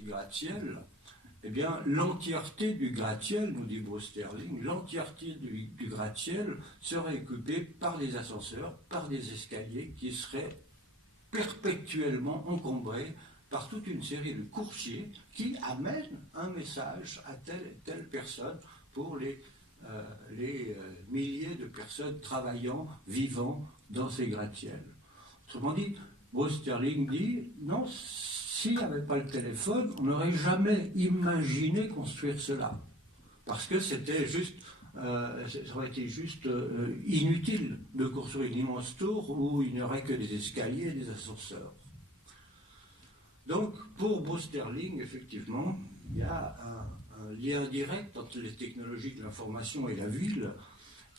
petit gratte-ciel, eh bien, l'entièreté du gratte-ciel, nous dit Bruce Sterling, l'entièreté du gratte-ciel serait occupée par des ascenseurs, par des escaliers qui seraient perpétuellement encombrés par toute une série de coursiers qui amènent un message à telle et telle personne pour les milliers de personnes travaillant, vivant dans ces gratte-ciels. Autrement dit, Bruce Sterling dit, non, s'il n'y avait pas le téléphone, on n'aurait jamais imaginé construire cela. Parce que c'était juste, ça aurait été juste inutile de construire une immense tour où il n'y aurait que des escaliers et des ascenseurs. Donc, pour Bruce Sterling, effectivement, il y a un lien direct entre les technologies de l'information et la ville,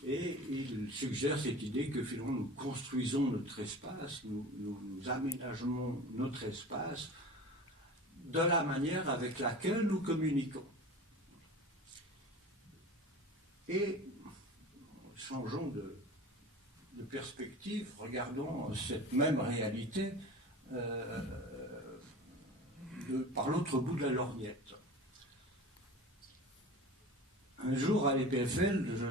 et il suggère cette idée que finalement nous construisons notre espace, nous aménageons notre espace de la manière avec laquelle nous communiquons. Et changeons de perspective, regardons cette même réalité par l'autre bout de la lorgnette. Un jour à l'EPFL, je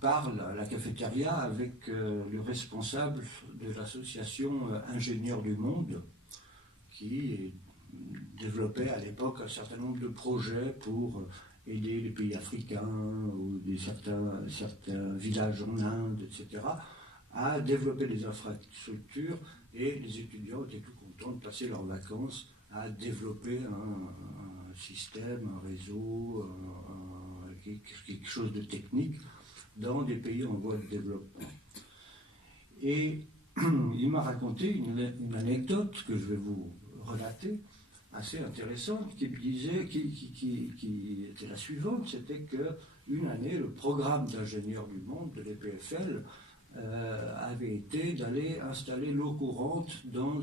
parle à la cafétéria avec le responsable de l'association Ingénieurs du Monde, qui développait à l'époque un certain nombre de projets pour aider les pays africains ou certains villages en Inde, etc., à développer des infrastructures, et les étudiants étaient tout contents de passer leurs vacances à développer un système, un réseau, quelque chose de technique dans des pays en voie de développement. Et il m'a raconté une anecdote que je vais vous relater, assez intéressante, qui était la suivante, c'était qu'une année, le programme d'ingénieurs du monde de l'EPFL avait été d'aller installer l'eau courante dans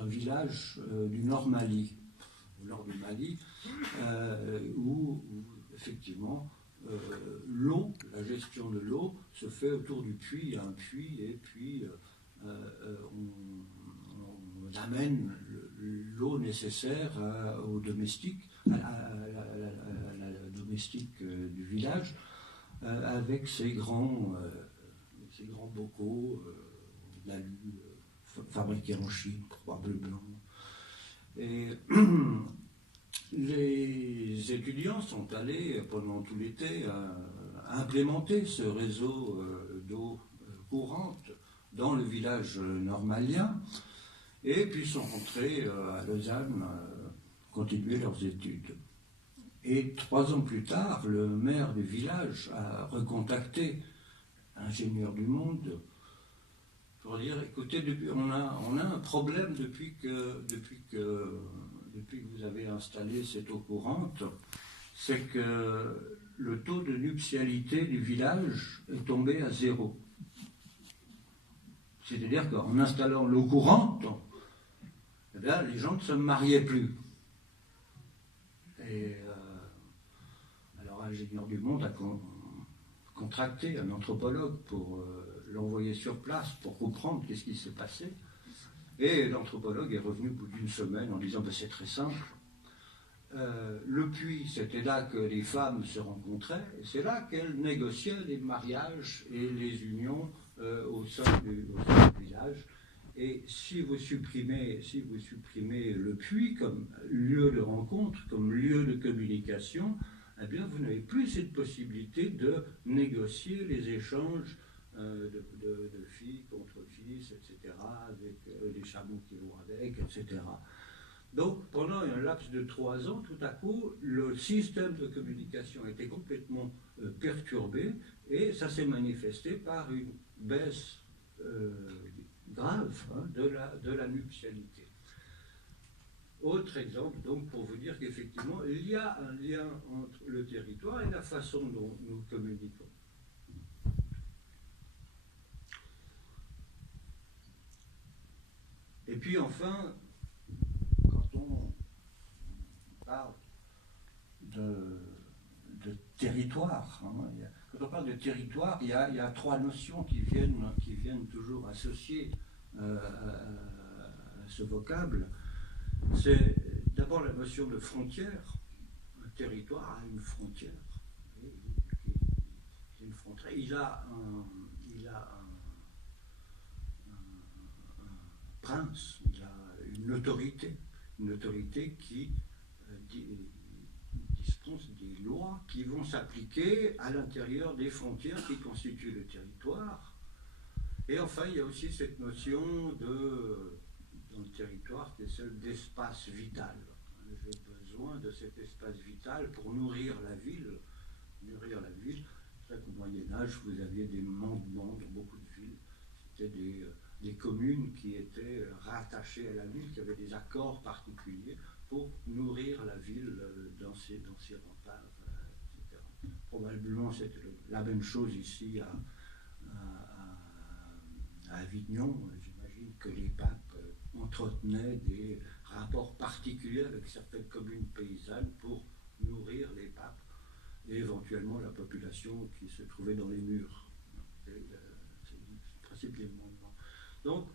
un village du Nord Mali, au nord du Mali, où effectivement l'eau, la gestion de l'eau se fait autour du puits. Il y a un puits et puis on amène l'eau nécessaire aux domestiques, à la domestique du village, avec ces grands bocaux d'alu fabriqués en Chine, probablement. Et les étudiants sont allés pendant tout l'été implémenter ce réseau d'eau courante dans le village normalien, et puis sont rentrés à Lausanne continuer leurs études. Et 3 ans plus tard, le maire du village a recontacté Ingénieurs du Monde pour dire, écoutez, on a un problème depuis que vous avez installé cette eau courante, c'est que le taux de nuptialité du village est tombé à 0. C'est-à-dire qu'en installant l'eau courante, eh bien, les gens ne se mariaient plus. Et alors, Ingénieurs du Monde a contracté un anthropologue pour l'envoyer sur place pour comprendre qu'est-ce qui s'est passé. Et l'anthropologue est revenu au bout d'une semaine en disant c'est très simple. Le puits, c'était là que les femmes se rencontraient, et c'est là qu'elles négociaient les mariages et les unions au sein du village. Et si vous supprimez le puits comme lieu de rencontre, comme lieu de communication, eh bien vous n'avez plus cette possibilité de négocier les échanges de filles contre fils, etc., avec les chameaux qui vont avec, etc. Donc, pendant un laps de 3 ans, tout à coup, le système de communication a été complètement perturbé, et ça s'est manifesté par une baisse grave de la nuptialité. Autre exemple, donc, pour vous dire qu'effectivement, il y a un lien entre le territoire et la façon dont nous communiquons. Et puis enfin, quand on parle de territoire, quand on parle de territoire, il y a 3 notions qui viennent toujours associer ce vocable, c'est d'abord la notion de frontière. Un territoire a une frontière. Une frontière. Il a un prince, il a une autorité qui dispose des lois qui vont s'appliquer à l'intérieur des frontières qui constituent le territoire. Et enfin, il y a aussi cette notion dans le territoire qui est celle d'espace vital. J'ai besoin de cet espace vital pour nourrir la ville. C'est vrai qu'au Moyen-Âge, vous aviez des mandements dans beaucoup de villes. C'était des communes qui étaient rattachées à la ville, qui avaient des accords particuliers pour nourrir la ville dans ses remparts, etc. Probablement c'est la même chose ici à Avignon. J'imagine que les papes entretenaient des rapports particuliers avec certaines communes paysannes pour nourrir les papes et éventuellement la population qui se trouvait dans les murs. C'est le principe des mandements. Donc,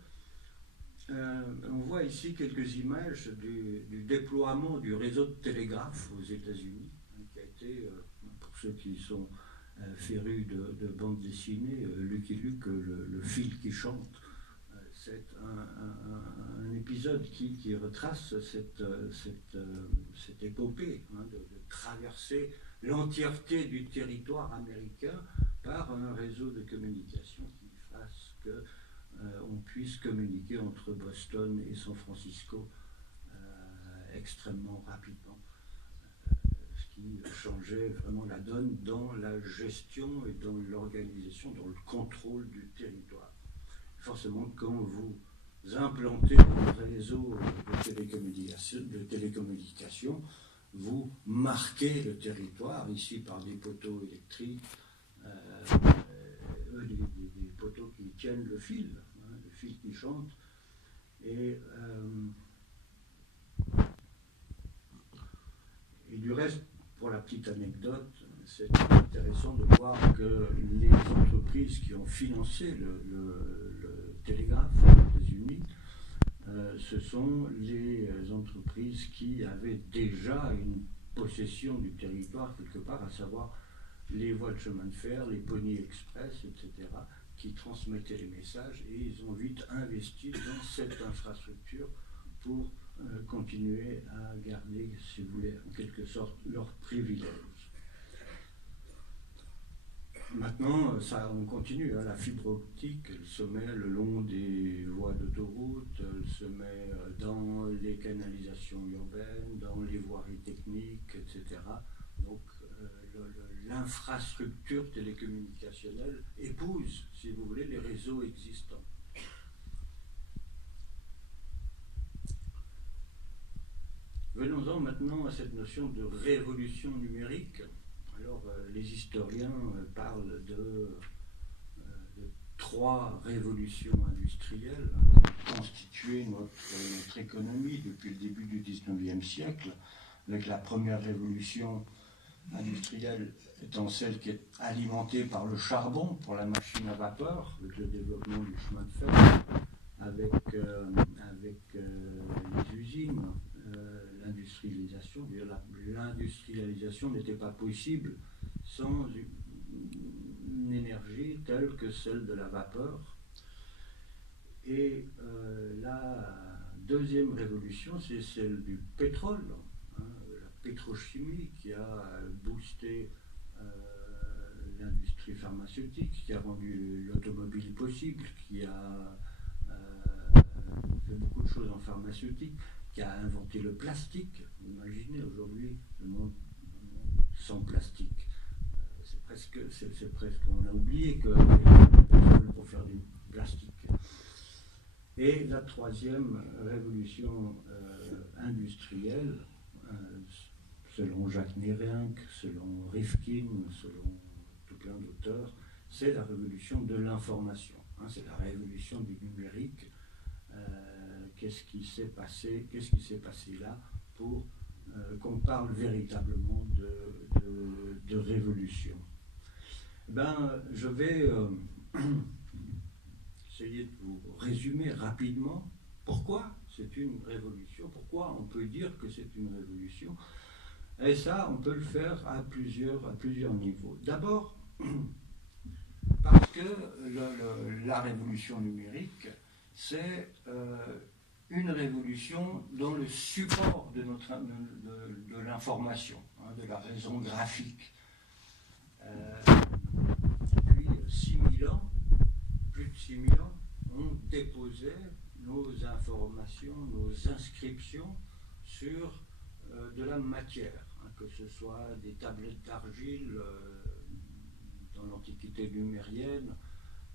on voit ici quelques images du déploiement du réseau de télégraphe aux États-Unis, qui a été, pour ceux qui sont férus de bande dessinée, Lucky Luke, le fil qui chante. C'est un épisode qui retrace cette épopée de traverser l'entièreté du territoire américain par un réseau de communication qui fasse que on puisse communiquer entre Boston et San Francisco extrêmement rapidement, ce qui changeait vraiment la donne dans la gestion et dans l'organisation, dans le contrôle du territoire. Forcément, quand vous implantez un réseau de télécommunications, vous marquez le territoire, ici par des poteaux électriques, des poteaux qui tiennent le fil qui chante. Et du reste, pour la petite anecdote, c'est intéressant de voir que les entreprises qui ont financé le télégraphe aux États-Unis, ce sont les entreprises qui avaient déjà une possession du territoire quelque part, à savoir les voies de chemin de fer, les Pony Express, etc., qui transmettaient les messages, et ils ont vite investi dans cette infrastructure pour continuer à garder, si vous voulez, en quelque sorte, leurs privilèges. Maintenant, on continue. La fibre optique, elle se met le long des voies d'autoroute, elle se met dans les canalisations urbaines, dans les voiries techniques, etc. Donc, l'infrastructure télécommunicationnelle épouse, si vous voulez, les réseaux existants. Venons-en maintenant à cette notion de révolution numérique. Alors, les historiens parlent de 3 révolutions industrielles qui ont constitué notre économie depuis le début du XIXe siècle, avec la première révolution industrielle étant celle qui est alimentée par le charbon pour la machine à vapeur, avec le développement du chemin de fer, avec les usines, l'industrialisation. L'industrialisation n'était pas possible sans une énergie telle que celle de la vapeur. Et la deuxième révolution, c'est celle du pétrole, la pétrochimie qui a boosté l'industrie pharmaceutique, qui a rendu l'automobile possible, qui a fait beaucoup de choses en pharmaceutique, qui a inventé le plastique. Imaginez aujourd'hui le monde sans plastique. C'est presque, on a oublié que pour faire du plastique. Et la troisième révolution industrielle, selon Jacques Nerenc, selon Rifkin, selon tout plein d'auteurs, c'est la révolution de l'information. C'est la révolution du numérique. Qu'est-ce qui s'est passé là pour qu'on parle véritablement de révolution? Je vais essayer de vous résumer rapidement pourquoi c'est une révolution. Pourquoi on peut dire que c'est une révolution? Et ça, on peut le faire à plusieurs niveaux. D'abord, parce que la révolution numérique, c'est une révolution dans le support de l'information, hein, de la raison graphique. Depuis 6000 ans, plus de 6000 ans, on déposait nos informations, nos inscriptions sur de la matière, hein, que ce soit des tablettes d'argile dans l'Antiquité numérienne,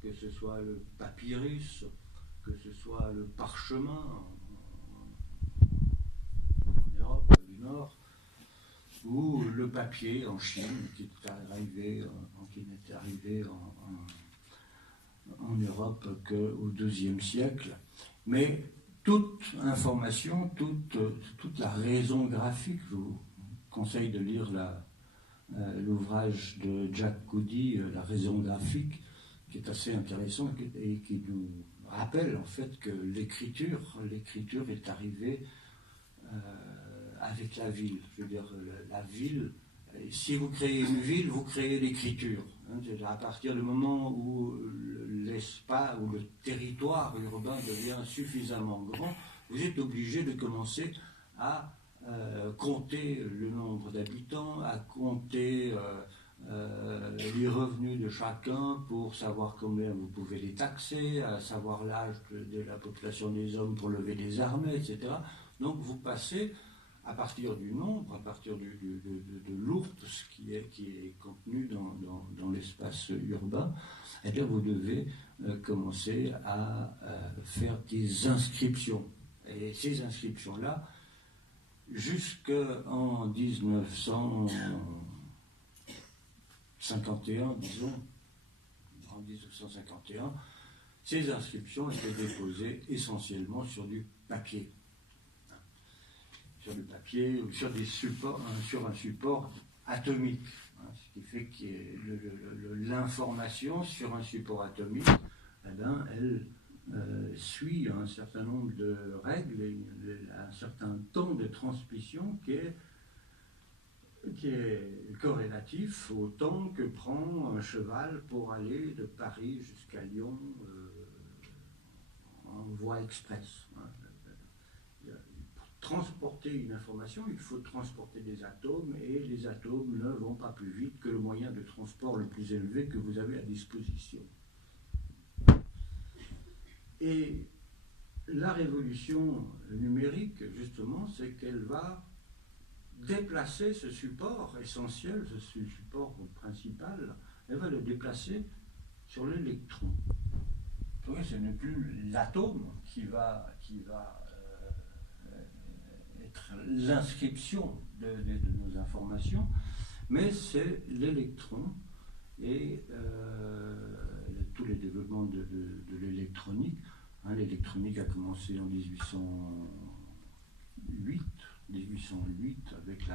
que ce soit le papyrus, que ce soit le parchemin en Europe du Nord, ou le papier en Chine, qui n'était arrivé en Europe qu'au IIe siècle. Mais toute information, toute la raison graphique, je vous conseille de lire l'ouvrage de Jack Coody, La raison graphique, qui est assez intéressant et qui nous rappelle en fait que l'écriture est arrivée avec la ville. Je veux dire, la ville, si vous créez une ville, vous créez l'écriture. Hein, à partir du moment où l'espace, où le territoire urbain devient suffisamment grand, vous êtes obligé de commencer à compter le nombre d'habitants, à compter les revenus de chacun pour savoir combien vous pouvez les taxer, à savoir l'âge de la population des hommes pour lever des armées, etc. Donc vous passez à partir du nombre, à partir de l'ours qui est contenu dans l'espace urbain, et bien vous devez commencer à faire des inscriptions. Et ces inscriptions-là, jusqu'en 1951, disons, en 1951, ces inscriptions étaient déposées essentiellement sur du papier. Sur du papier ou sur un support atomique. Ce qui fait que l'information sur un support atomique, eh ben, elle suit un certain nombre de règles et un certain temps de transmission qui est corrélatif au temps que prend un cheval pour aller de Paris jusqu'à Lyon en voie express. Pour transporter une information, il faut transporter des atomes, et les atomes ne vont pas plus vite que le moyen de transport le plus élevé que vous avez à disposition. Et la révolution numérique, justement, c'est qu'elle va déplacer ce support essentiel, ce support principal, elle va le déplacer sur l'électron. Ce n'est plus l'atome qui va être l'inscription de nos informations, mais c'est l'électron et tous les développements de l'électronique. Hein, l'électronique a commencé en 1808 avec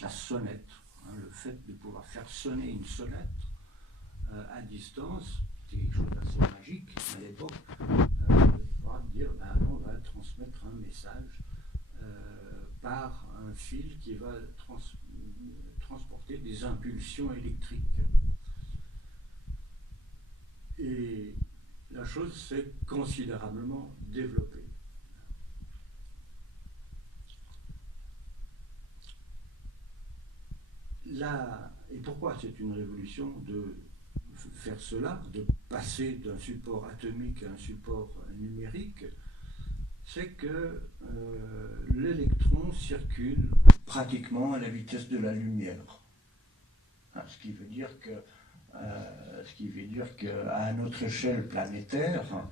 la sonnette. Hein, le fait de pouvoir faire sonner une sonnette à distance, c'est quelque chose d'assez magique à l'époque, de pouvoir dire on va transmettre un message par un fil qui va transporter des impulsions électriques. Et la chose s'est considérablement développée. Et pourquoi c'est une révolution de faire cela, de passer d'un support atomique à un support numérique? C'est que l'électron circule pratiquement à la vitesse de la lumière. Ce qui veut dire qu'à notre échelle planétaire,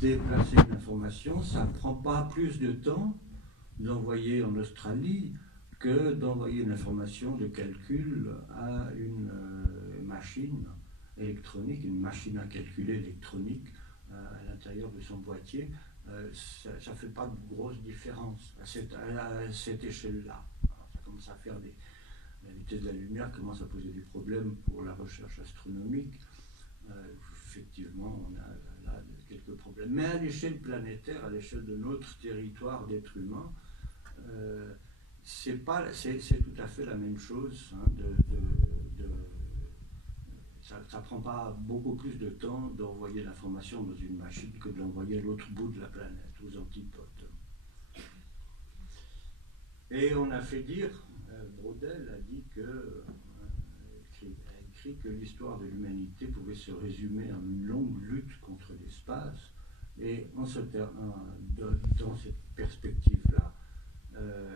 déplacer une information, ça ne prend pas plus de temps d'envoyer en Australie que d'envoyer une information de calcul à une machine électronique, une machine à calculer électronique à l'intérieur de son boîtier. Ça ne fait pas de grosse différence à cette échelle-là. Ça commence à faire la vitesse de la lumière commence à poser des problèmes pour la recherche astronomique. Effectivement, on a là quelques problèmes. Mais à l'échelle planétaire, à l'échelle de notre territoire d'être humain, c'est tout à fait la même chose. Hein, ça ne prend pas beaucoup plus de temps d'envoyer l'information dans une machine que de l'envoyer à l'autre bout de la planète, aux antipodes. Et on a fait dire, Braudel a dit que, a écrit que l'histoire de l'humanité pouvait se résumer en une longue lutte contre l'espace. Et dans cette perspective-là,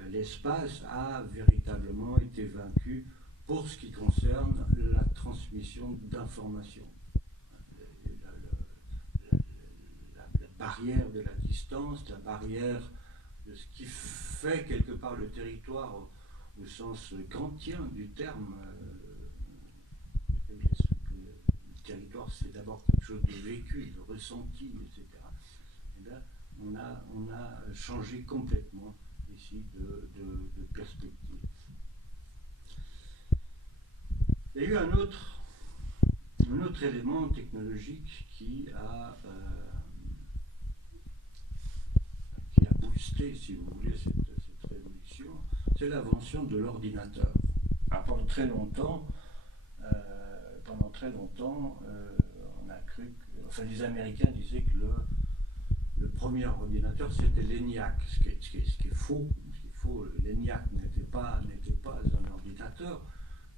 l'espace a véritablement été vaincu pour ce qui concerne la transmission d'informations. La barrière de la distance, la barrière de ce qui fait quelque part le territoire au sens kantien du terme. Le territoire, c'est d'abord quelque chose de vécu, de ressenti, etc. Et bien, on a changé complètement ici de perspective. Il y a eu un autre élément technologique qui a boosté, si vous voulez, cette révolution, c'est l'invention de l'ordinateur. Pendant très longtemps, on a cru que, les Américains disaient que le premier ordinateur c'était l'ENIAC, ce qui est faux. L'ENIAC n'était pas un ordinateur,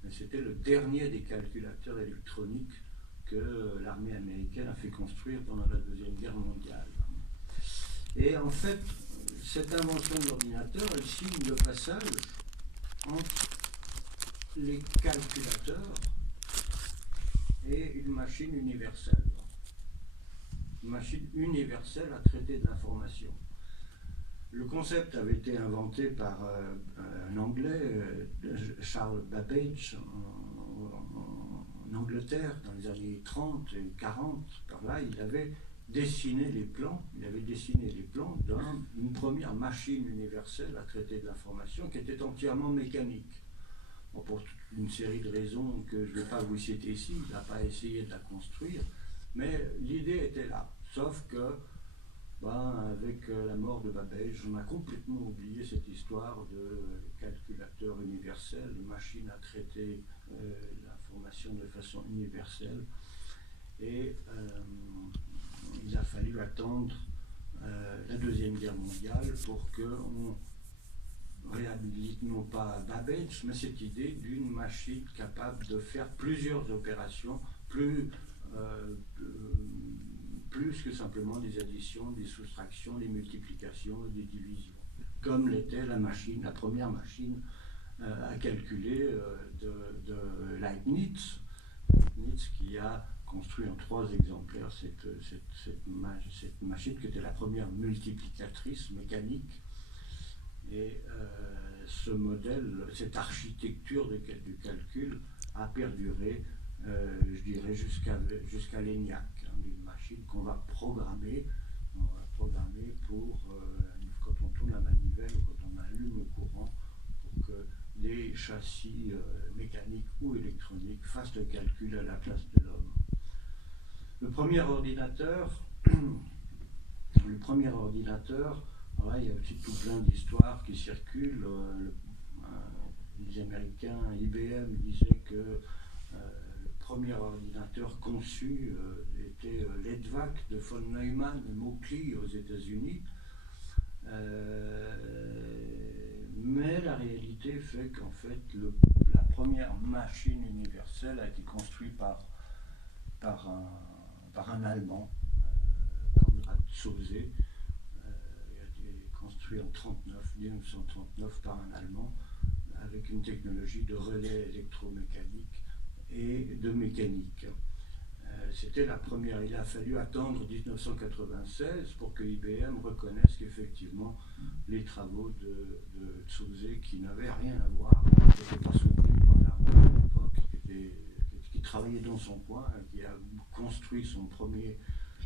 mais c'était le dernier des calculateurs électroniques que l'armée américaine a fait construire pendant la Deuxième Guerre mondiale. Et en fait, cette invention de l'ordinateur, elle signe le passage entre les calculateurs et une machine universelle. Une machine universelle à traiter de l'information. Le concept avait été inventé par un Anglais, Charles Babbage, en Angleterre, dans les années 30 et 40. Par là, il avait dessiné les plans d'une première machine universelle à traiter de l'information qui était entièrement mécanique. Bon, pour toute une série de raisons que je ne vais pas vous citer ici, il n'a pas essayé de la construire, mais l'idée était là. Sauf que, avec la mort de Babbage, on a complètement oublié cette histoire de calculateur universel, de machine à traiter l'information de façon universelle. Et il a fallu attendre la Deuxième Guerre mondiale pour qu'on réhabilite non pas Babbage, mais cette idée d'une machine capable de faire plusieurs opérations, plus que simplement des additions, des soustractions, des multiplications et des divisions, comme l'était la première machine à calculer de Leibniz, qui a construit en 3 exemplaires cette machine qui était la première multiplicatrice mécanique. Et ce modèle, cette architecture du calcul a perduré, je dirais, jusqu'à l'ENIAC, une machine qu'on va programmer pour, quand on tourne la manivelle ou quand on allume le courant, pour que les châssis mécaniques ou électroniques fassent le calcul à la place de l'homme. Le premier ordinateur, il y a aussi tout plein d'histoires qui circulent. Les Américains, IBM, disaient que le premier ordinateur conçu était l'EDVAC de von Neumann et Mauchly aux États-Unis. Mais la réalité fait qu'en fait, la première machine universelle a été construite par un Allemand, Konrad Zuse, construit en 1939 par un Allemand, avec une technologie de relais électromécanique et de mécanique. C'était la première. Il a fallu attendre 1996 pour que IBM reconnaisse qu'effectivement les travaux de Zuse, qui n'avaient rien à voir, qui n'étaient pas soutenus par l'armée à l'époque, qui travaillait dans son coin, qui a construit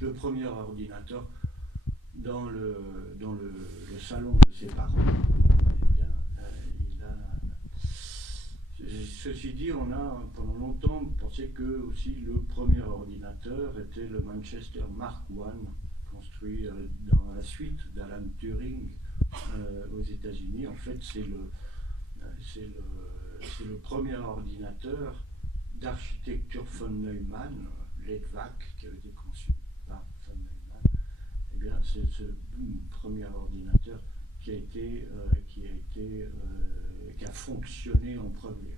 le premier ordinateur dans le salon de ses parents. Ceci dit, on a pendant longtemps pensé que aussi le premier ordinateur était le Manchester Mark I construit dans la suite d'Alan Turing aux États-Unis. En fait, c'est le premier ordinateur d'architecture von Neumann, l'EDVAC, qui a été conçu par von Neumann. Eh bien, c'est ce premier ordinateur qui a fonctionné en premier.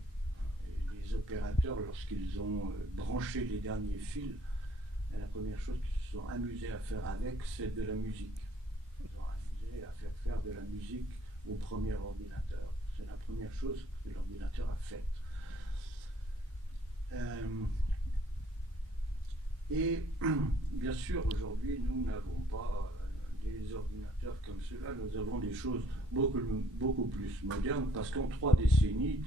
Et les opérateurs, lorsqu'ils ont branché les derniers fils, la première chose qu'ils se sont amusés à faire avec, c'est de la musique. Ils ont amusé à faire de la musique au premier ordinateur. C'est la première chose que l'ordinateur a faite. Et bien sûr, aujourd'hui, nous n'avons pas des ordinateurs comme cela. Nous avons des choses beaucoup plus modernes, parce qu'en trois décennies,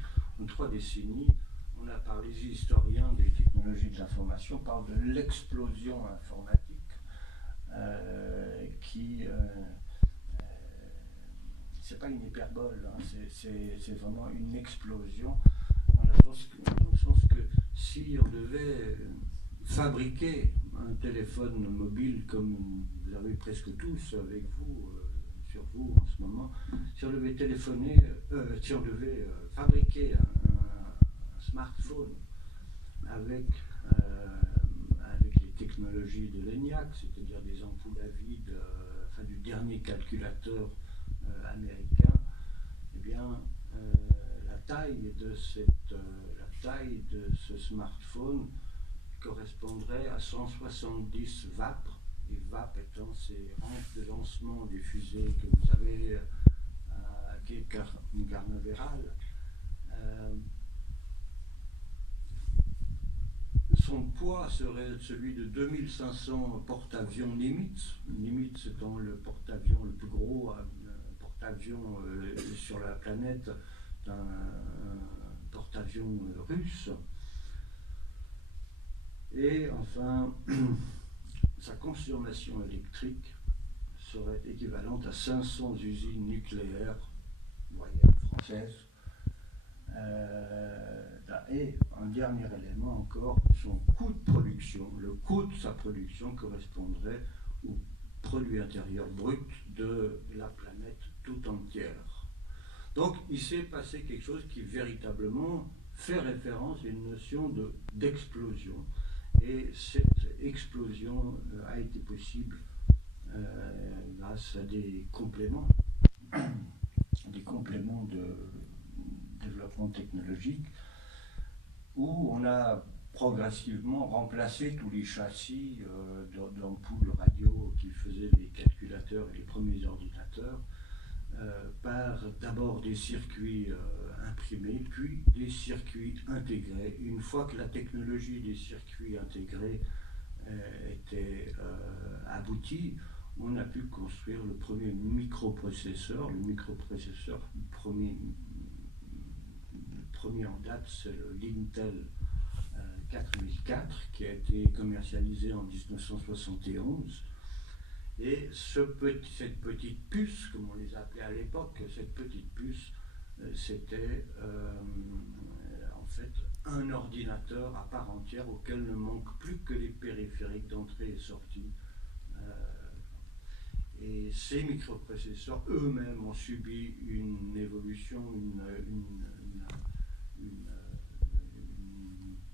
on a parlé, les historiens des technologies de l'information parlent de l'explosion informatique qui c'est pas une hyperbole, hein, c'est vraiment une explosion dans le sens que si on devait fabriquer un téléphone mobile comme vous avez presque tous avec vous, sur vous en ce moment, si on devait fabriquer un smartphone avec les technologies de l'ENIAC, c'est-à-dire des ampoules à vide, du dernier calculateur américain, eh bien la taille de ce smartphone correspondrait à 170 VAP, et VAP étant ces rampes de lancement des fusées que vous avez à Cape Canaveral. Son poids serait celui de 2500 porte-avions Nimitz. Nimitz étant le porte-avions le plus gros porte-avions sur la planète, d'un porte-avions russe. Et enfin, sa consommation électrique serait équivalente à 500 usines nucléaires moyennes françaises. Et un dernier élément encore, son coût de production. Le coût de sa production correspondrait au produit intérieur brut de la planète tout entière. Donc il s'est passé quelque chose qui véritablement fait référence à une notion d'explosion. Et cette explosion a été possible grâce à des compléments de développement technologique, où on a progressivement remplacé tous les châssis d'ampoules radio qui faisaient les calculateurs et les premiers ordinateurs par d'abord des circuits imprimés, puis des circuits intégrés. Une fois que la technologie des circuits intégrés était aboutie, on a pu construire le premier microprocesseur. Le microprocesseur premier en date, c'est le l'Intel 4004 qui a été commercialisé en 1971. Et cette petite puce, comme on les appelait à l'époque, cette petite puce, c'était en fait un ordinateur à part entière auquel ne manquent plus que les périphériques d'entrée et sortie. Et ces microprocesseurs eux-mêmes ont subi une évolution, une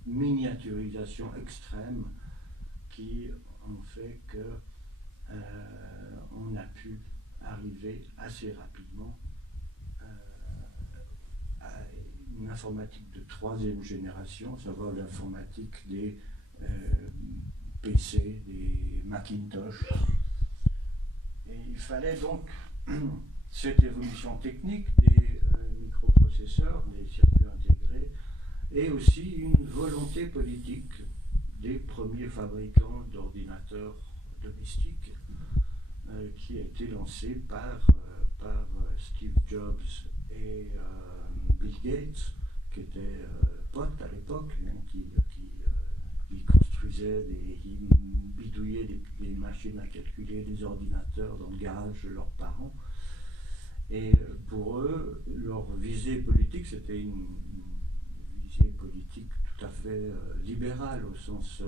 miniaturisation extrême qui ont fait que on a pu arriver assez rapidement à une informatique de troisième génération, savoir l'informatique des PC, des Macintosh. Et il fallait donc cette évolution technique des microprocesseurs, des circuits intégrés, et aussi une volonté politique des premiers fabricants d'ordinateurs domestiques qui a été lancée par Steve Jobs et Bill Gates, qui étaient potes à l'époque, qui construisaient, qui bidouillaient des machines à calculer, des ordinateurs dans le garage de leurs parents. Et pour eux, leur visée politique, c'était une visée politique tout à fait libérale au sens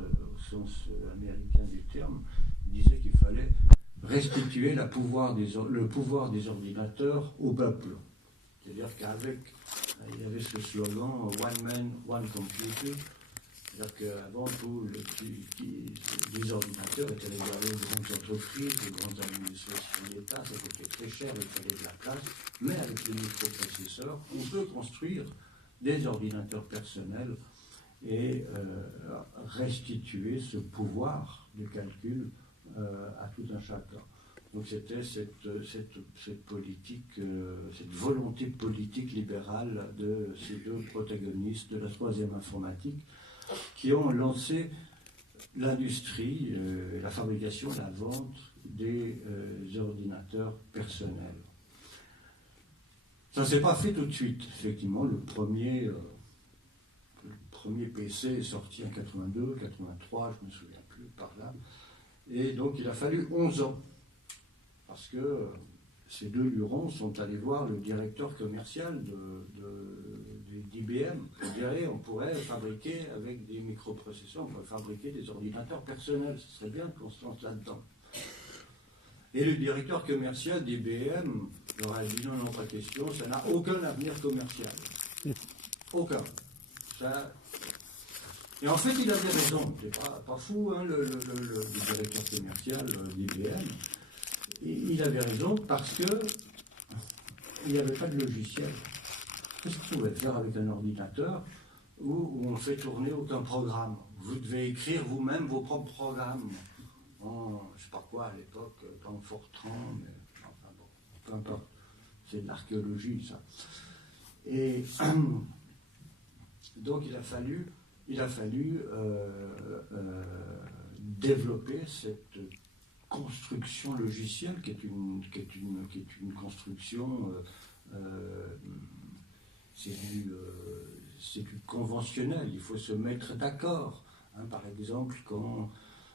américain du terme. Ils disaient qu'il fallait restituer le pouvoir des ordinateurs au peuple. C'est-à-dire il y avait ce slogan « One man, one computer ». C'est-à-dire qu'avant tout, les ordinateurs étaient réservés aux grandes entreprises, aux grandes administrations d'État, ça coûtait très cher, il fallait de la place. Mais avec les microprocesseurs, on peut construire des ordinateurs personnels et restituer ce pouvoir de calcul à tout un chacun. Donc c'était cette politique, cette volonté politique libérale de ces deux protagonistes de la troisième informatique qui ont lancé l'industrie, la fabrication, la vente des ordinateurs personnels. Ça ne s'est pas fait tout de suite. Effectivement, le premier PC est sorti en 82, 83, je ne me souviens plus, par là. Et donc il a fallu 11 ans. Parce que ces deux lurons sont allés voir le directeur commercial d'IBM. On pourrait fabriquer avec des microprocesseurs, on pourrait fabriquer des ordinateurs personnels. Ce serait bien qu'on se lance là-dedans. Et le directeur commercial d'IBM leur a dit non, pas question, ça n'a aucun avenir commercial. Aucun. Et en fait, il avait raison. C'est pas fou, hein, le directeur commercial d'IBM. Il avait raison parce que il n'y avait pas de logiciel. Qu'est-ce que vous pouvez faire avec un ordinateur où on ne fait tourner aucun programme? Vous devez écrire vous-même vos propres programmes. Je ne sais pas quoi à l'époque, dans Fortran, mais enfin bon, peu importe. C'est de l'archéologie, ça. Et donc il a fallu développer cette construction logicielle qui est une construction c'est du conventionnel, il faut se mettre d'accord. Hein, par exemple, quand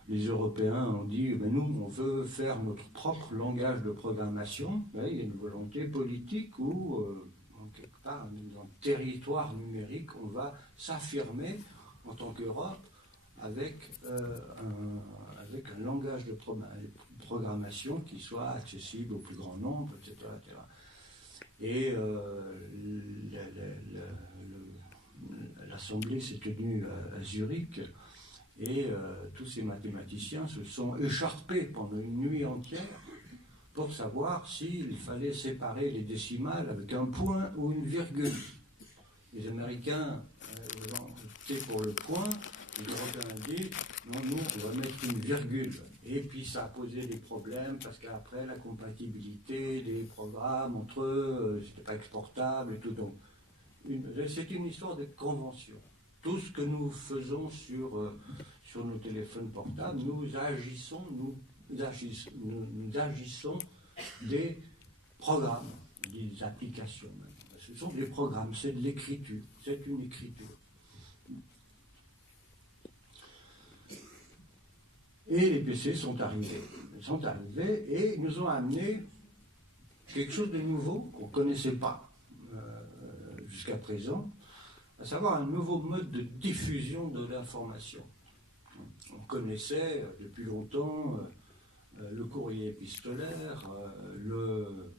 les Européens ont dit nous on veut faire notre propre langage de programmation, il y a une volonté politique où quelque part dans le territoire numérique on va s'affirmer en tant qu'Europe avec un langage de programmation qui soit accessible au plus grand nombre, etc. Et l'Assemblée s'est tenue à Zurich et tous ces mathématiciens se sont écharpés pendant une nuit entière pour savoir s'il fallait séparer les décimales avec un point ou une virgule. Les Américains ont opté pour le point, les Européens disent non, nous on va mettre une virgule. Et puis ça a posé des problèmes parce qu'après la compatibilité des programmes entre eux, c'était pas exportable et tout. Donc c'est une histoire de convention. Tout ce que nous faisons sur nos téléphones portables, nous agissons des programmes, des applications. Ce sont des programmes, c'est de l'écriture, c'est une écriture. Et les PC sont arrivés et nous ont amené quelque chose de nouveau qu'on ne connaissait pas jusqu'à présent, à savoir un nouveau mode de diffusion de l'information. On connaissait depuis longtemps le courrier épistolaire, le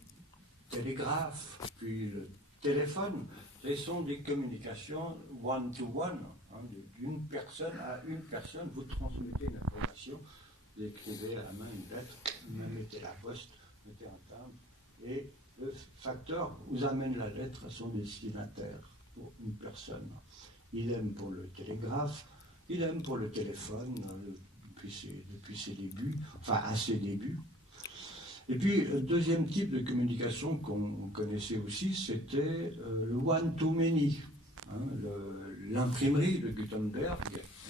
télégraphe, puis le téléphone. Ce sont des communications one-to-one. D'une personne à une personne, vous transmettez une information, vous écrivez à la main une lettre, vous mettez la poste, mettez un timbre, et le facteur vous amène la lettre à son destinataire pour une personne. Il aime pour le télégraphe, il aime pour le téléphone depuis ses débuts, enfin à ses débuts. Et puis, le deuxième type de communication qu'on connaissait aussi, c'était le one-to-many. L'imprimerie de Gutenberg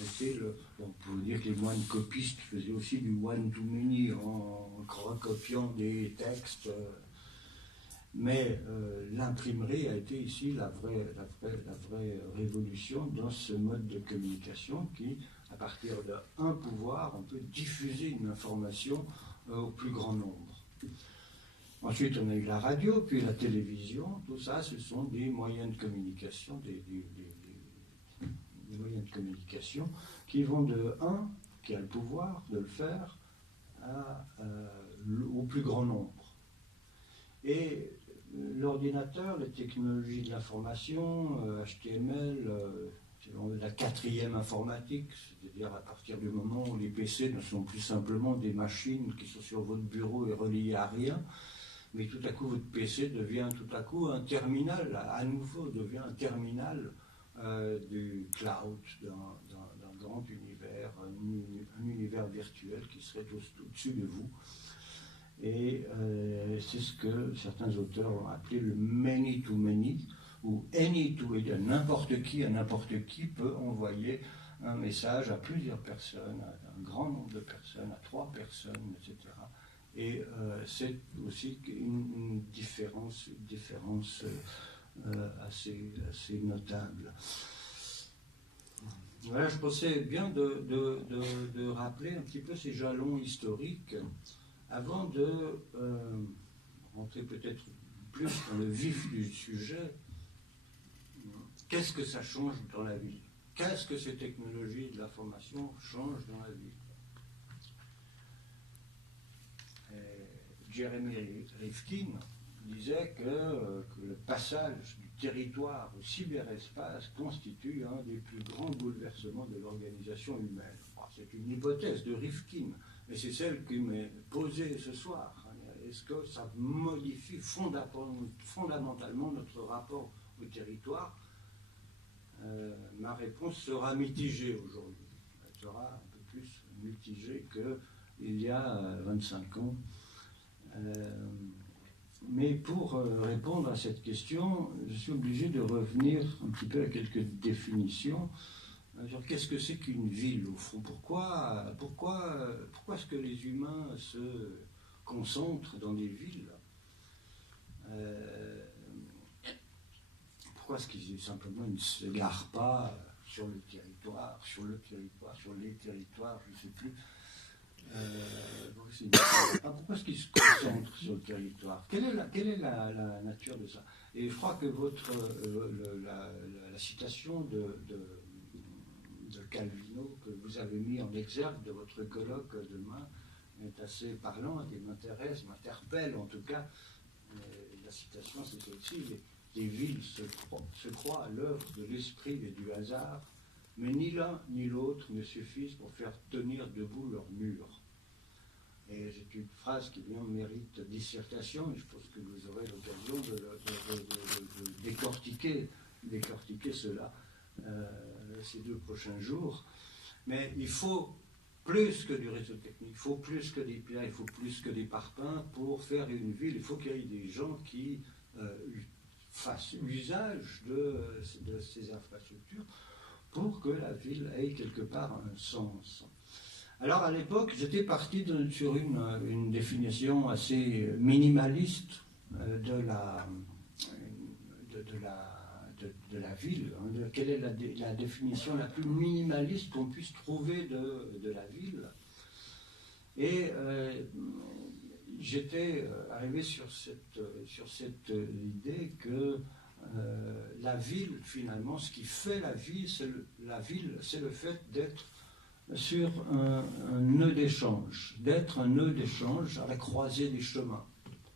était on peut dire que les moines copistes faisaient aussi du one-to-many en recopiant des textes. Mais l'imprimerie a été ici la vraie révolution dans ce mode de communication qui, à partir d'un pouvoir, on peut diffuser une information au plus grand nombre. Ensuite, on a eu la radio, puis la télévision. Tout ça, ce sont des moyens de communication, des moyens de communication qui vont de un, qui a le pouvoir de le faire, à plus grand nombre. Et l'ordinateur, les technologies de l'information, HTML, la quatrième informatique, c'est-à-dire à partir du moment où les PC ne sont plus simplement des machines qui sont sur votre bureau et reliées à rien, mais tout à coup votre PC devient tout à coup un terminal, à nouveau devient un terminal du cloud, d'un grand univers, un univers virtuel qui serait au-dessus de vous. Et c'est ce que certains auteurs ont appelé le many-to-many, ou any-to-any, n'importe qui peut envoyer un message à plusieurs personnes, à un grand nombre de personnes, à 3 personnes, etc. Et c'est aussi une différence assez notable. Voilà, je pensais bien de rappeler un petit peu ces jalons historiques avant de rentrer peut-être plus dans le vif du sujet. Qu'est-ce que ça change dans la vie? Qu'est-ce que ces technologies de l'information changent dans la vie? Jeremy Rifkin disait que le passage du territoire au cyberespace constitue un des plus grands bouleversements de l'organisation humaine. C'est une hypothèse de Rifkin, mais c'est celle qui m'est posée ce soir. Est-ce que ça modifie fondamentalement notre rapport au territoire? Ma réponse sera mitigée aujourd'hui. Elle sera un peu plus mitigée qu'il y a 25 ans. Mais pour répondre à cette question, je suis obligé de revenir un petit peu à quelques définitions sur qu'est-ce que c'est qu'une ville au fond. Pourquoi est-ce que les humains se concentrent dans des villes? Pourquoi est-ce qu'ils simplement ne se garent pas sur les territoires, je ne sais plus. Pourquoi est-ce qu'ils se concentrent sur le territoire? Quelle est la nature de ça? Et je crois que la citation de Calvino que vous avez mis en exergue de votre colloque demain est assez parlante et m'interpelle en tout cas. La citation, c'est celle-ci: les villes se croient à l'œuvre de l'esprit et du hasard, mais ni l'un ni l'autre ne suffisent pour faire tenir debout leurs murs. Et c'est une phrase qui bien mérite dissertation, et je pense que vous aurez l'occasion de décortiquer cela ces 2 prochains jours. Mais il faut plus que du réseau technique, il faut plus que des pierres, il faut plus que des parpaings pour faire une ville. Il faut qu'il y ait des gens qui fassent usage de ces infrastructures pour que la ville ait quelque part un sens. Alors à l'époque, j'étais parti sur une définition assez minimaliste de la ville. Quelle est la définition la plus minimaliste qu'on puisse trouver de la ville? Et j'étais arrivé sur cette idée que la ville, finalement, ce qui fait la ville, c'est le fait d'être sur un nœud d'échange, à la croisée des chemins.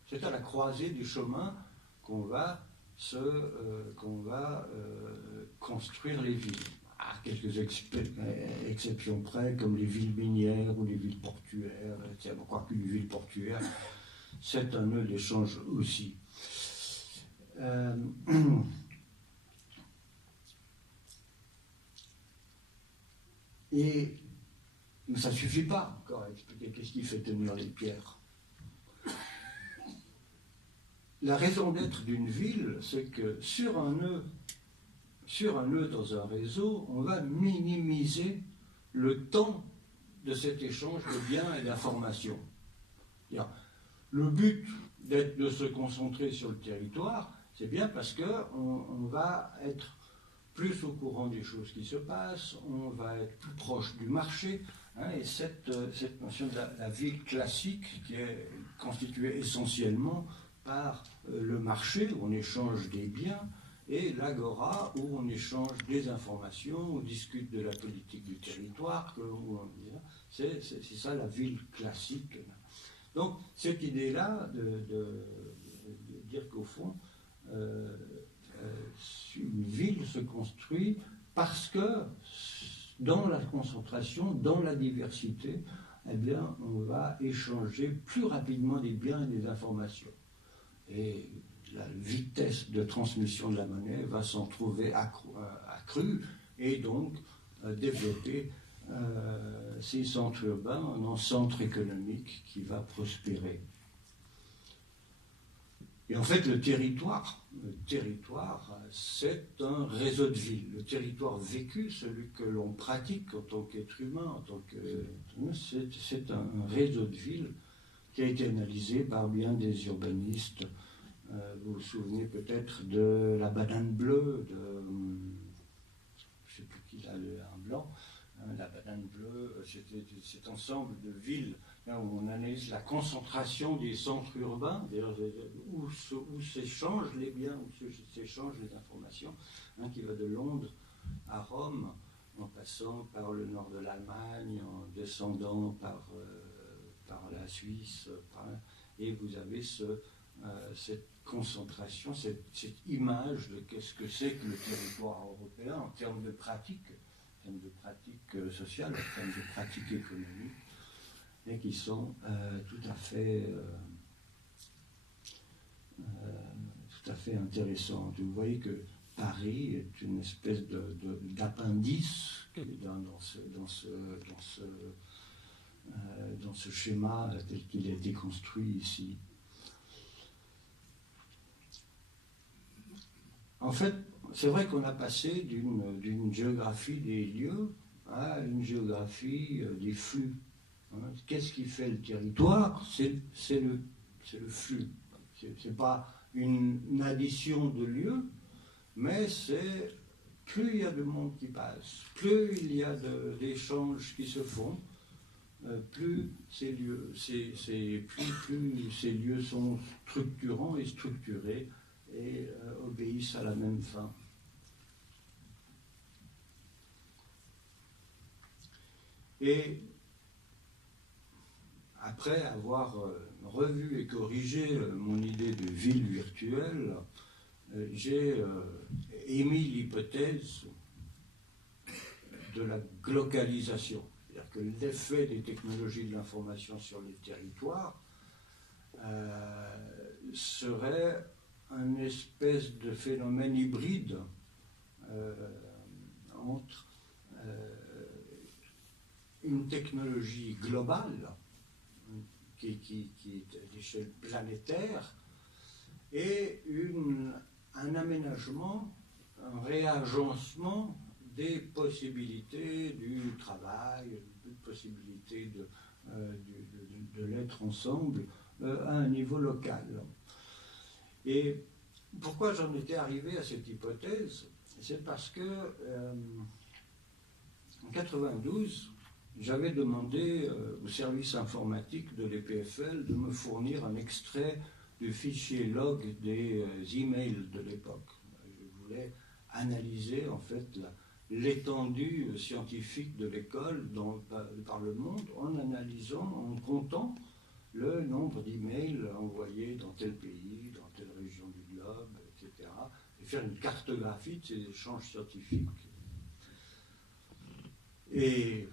C'est à la croisée des chemins qu'on va construire les villes. À quelques exceptions près, comme les villes minières ou les villes portuaires. Je crois qu'une ville portuaire, c'est un nœud d'échange aussi. Mais ça ne suffit pas encore à expliquer qu'est-ce qui fait tenir les pierres. La raison d'être d'une ville, c'est que sur un nœud dans un réseau, on va minimiser le temps de cet échange de biens et d'informations. Le but de se concentrer sur le territoire, c'est bien parce qu'on va être plus au courant des choses qui se passent, on va être plus proche du marché, et cette notion de la ville classique qui est constituée essentiellement par le marché où on échange des biens et l'agora où on échange des informations, on discute de la politique du territoire, c'est ça la ville classique. Donc cette idée-là de dire qu'au fond, une ville se construit parce que dans la concentration, dans la diversité, eh bien, on va échanger plus rapidement des biens et des informations. Et la vitesse de transmission de la monnaie va s'en trouver accrue et donc développer ces centres urbains en un centre économique qui va prospérer. Et en fait, le territoire, c'est un réseau de villes. Le territoire vécu, celui que l'on pratique en tant qu'être humain, c'est un réseau de villes qui a été analysé par bien des urbanistes. Vous vous souvenez peut-être de la banane bleue, je ne sais plus qui l'a, un blanc, la banane bleue, c'était cet ensemble de villes où on analyse la concentration des centres urbains, où s'échangent les biens, où s'échangent les informations, qui va de Londres à Rome, en passant par le nord de l'Allemagne, en descendant par la Suisse, et vous avez cette concentration, cette image de qu'est-ce que c'est que le territoire européen en termes de pratiques sociales, en termes de pratiques économiques, et qui sont tout à fait intéressantes. Vous voyez que Paris est une espèce d'appendice dans ce schéma tel qu'il a été construit ici. En fait, c'est vrai qu'on a passé d'une géographie des lieux à une géographie des flux. Qu'est-ce qui fait le territoire? C'est le flux. C'est pas une addition de lieux, mais c'est plus il y a de monde qui passe, plus il y a d'échanges qui se font, plus ces lieux, plus ces lieux sont structurants et structurés et obéissent à la même fin. Et après avoir revu et corrigé mon idée de ville virtuelle, j'ai émis l'hypothèse de la glocalisation. C'est-à-dire que l'effet des technologies de l'information sur les territoires serait un espèce de phénomène hybride entre une technologie globale qui est d'échelle planétaire et un aménagement, un réagencement des possibilités du travail, des possibilités de l'être ensemble à un niveau local. Et pourquoi j'en étais arrivé à cette hypothèse? C'est parce que en 92, j'avais demandé au service informatique de l'EPFL de me fournir un extrait du fichier log des emails de l'époque. Je voulais analyser en fait l'étendue scientifique de l'école par le monde en analysant, en comptant le nombre d'emails envoyés dans tel pays, dans telle région du globe, etc. Et faire une cartographie de ces échanges scientifiques. Et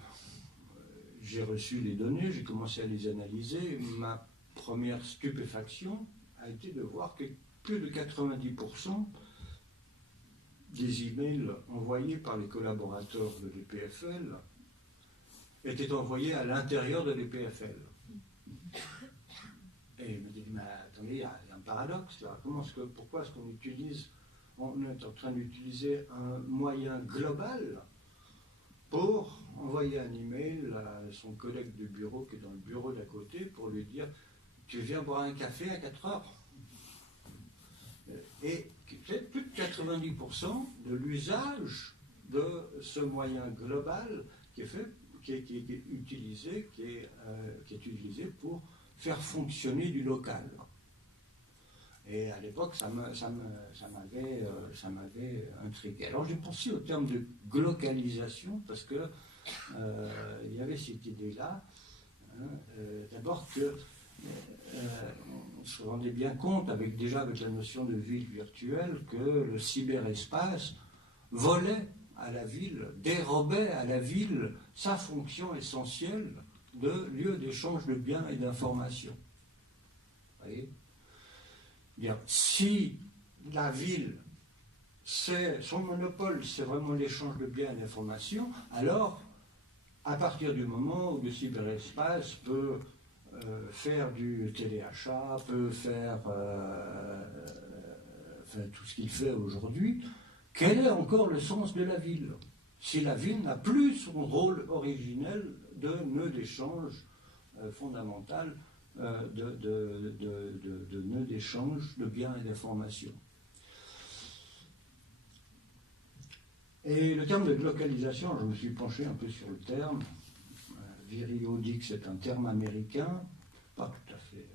j'ai reçu les données, j'ai commencé à les analyser. Ma première stupéfaction a été de voir que plus de 90% des emails envoyés par les collaborateurs de l'EPFL étaient envoyés à l'intérieur de l'EPFL. Et il me dit, mais attendez, il y a un paradoxe là. Pourquoi est-ce on est en train d'utiliser un moyen global pour envoyer un email à son collègue de bureau qui est dans le bureau d'à côté pour lui dire « Tu viens boire un café à 4 heures ?» Et peut-être plus de 90% de l'usage de ce moyen global qui est utilisé pour faire fonctionner du local. Et à l'époque, ça m'avait intrigué. Alors j'ai pensé au terme de glocalisation parce que il y avait cette idée-là, d'abord que on se rendait bien compte, déjà avec la notion de ville virtuelle, que le cyberespace volait à la ville, dérobait à la ville sa fonction essentielle de lieu d'échange de biens et d'informations. Vous voyez ? Bien, si la ville, son monopole, c'est vraiment l'échange de biens et d'informations, alors, à partir du moment où le cyberespace peut faire du téléachat, peut faire tout ce qu'il fait aujourd'hui, quel est encore le sens de la ville si la ville n'a plus son rôle originel de nœud d'échange fondamental, de nœud d'échange de biens et d'informations. Et le terme de localisation, je me suis penché un peu sur le terme. Virilio dit que c'est un terme américain, pas tout à fait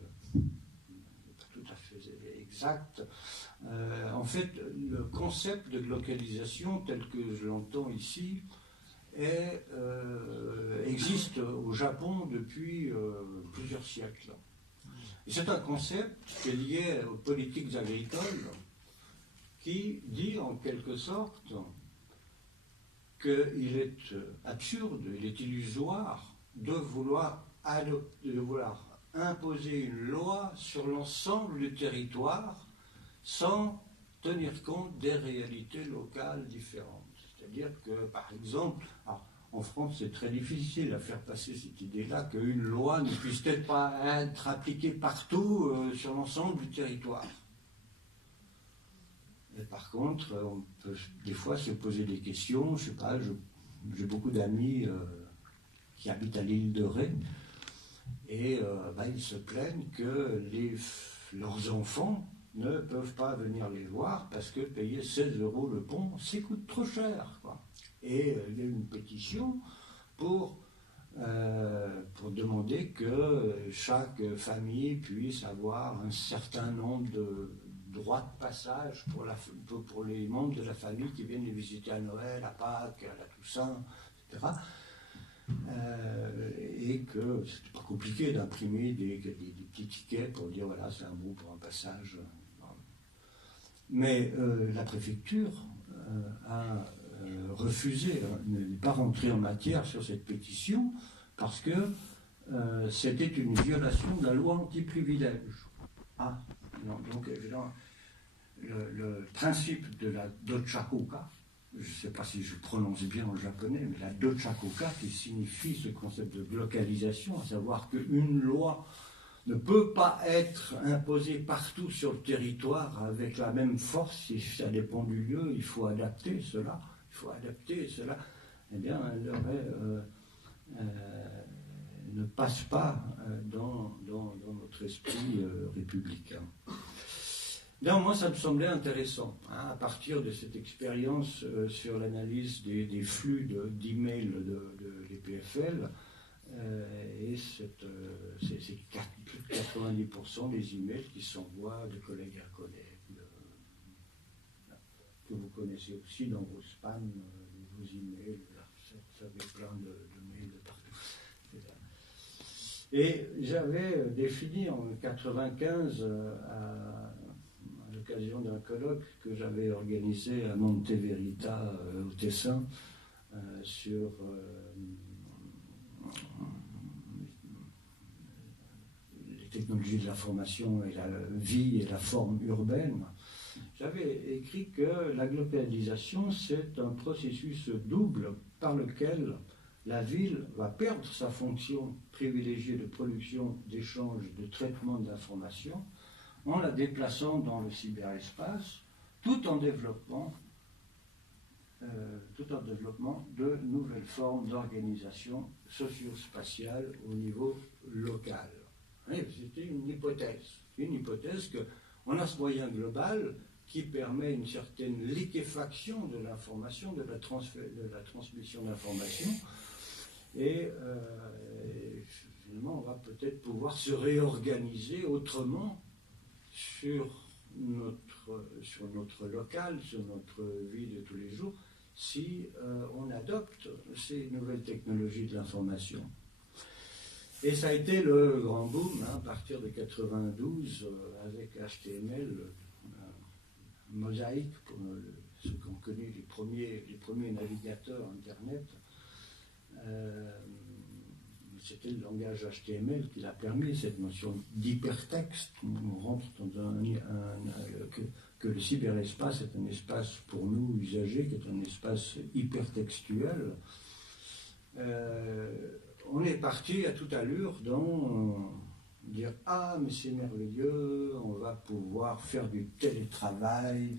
exact. En fait, le concept de localisation, tel que je l'entends ici, existe au Japon depuis plusieurs siècles. Et c'est un concept qui est lié aux politiques agricoles, qui dit en quelque sorte qu'il est absurde, il est illusoire de vouloir imposer une loi sur l'ensemble du territoire sans tenir compte des réalités locales différentes. C'est-à-dire que, par exemple, en France, c'est très difficile à faire passer cette idée-là qu'une loi ne puisse peut-être pas être appliquée partout sur l'ensemble du territoire. Et par contre, on peut des fois se poser des questions. Je sais pas, j'ai beaucoup d'amis qui habitent à l'île de Ré et ils se plaignent que leurs enfants ne peuvent pas venir les voir parce que payer 16 € le pont, ça coûte trop cher, quoi. Et il y a eu une pétition pour demander que chaque famille puisse avoir un certain nombre de droits de passage pour les membres de la famille qui viennent les visiter à Noël, à Pâques, à la Toussaint, etc. Et que c'était pas compliqué d'imprimer des petits tickets pour dire voilà, c'est un mot pour un passage. Mais la préfecture a refusé, n'est pas rentrée en matière sur cette pétition parce que c'était une violation de la loi anti-privilège. Donc évidemment, le principe de la dochakoka, je ne sais pas si je prononce bien en japonais, mais la dochakoka qui signifie ce concept de localisation, à savoir qu'une loi ne peut pas être imposée partout sur le territoire avec la même force, si ça dépend du lieu, il faut adapter cela. Eh bien, elle ne passe pas dans notre esprit républicain. Donc, moi, ça me semblait intéressant, à partir de cette expérience sur l'analyse des flux d'emails de l'EPFL, et c'est plus de 90% des emails qui s'envoient de collègues à collègues, que vous connaissez aussi dans vos spams, vos emails, vous avez plein de mails de partout. Et j'avais défini en 1995, à l'occasion d'un colloque que j'avais organisé à Monte Verita, au Tessin, sur les technologies de l'information et la vie et la forme urbaine. J'avais écrit que la globalisation, c'est un processus double par lequel la ville va perdre sa fonction privilégiée de production, d'échange, de traitement d'informations, en la déplaçant dans le cyberespace, tout en développant de nouvelles formes d'organisation socio-spatiale au niveau local. C'était une hypothèse qu'on a ce moyen global qui permet une certaine liquéfaction de l'information, de la transmission d'informations, et finalement on va peut-être pouvoir se réorganiser autrement sur notre local, sur notre vie de tous les jours, si on adopte ces nouvelles technologies de l'information. Et ça a été le grand boom, hein, à partir de 92, avec HTML, Mosaic, pour ceux qui ont connu les premiers navigateurs Internet. C'était le langage HTML qui a permis cette notion d'hypertexte. On rentre dans que le cyberespace est un espace pour nous usagers, qui est un espace hypertextuel. On est parti à toute allure dans dire « Ah, mais c'est merveilleux, on va pouvoir faire du télétravail,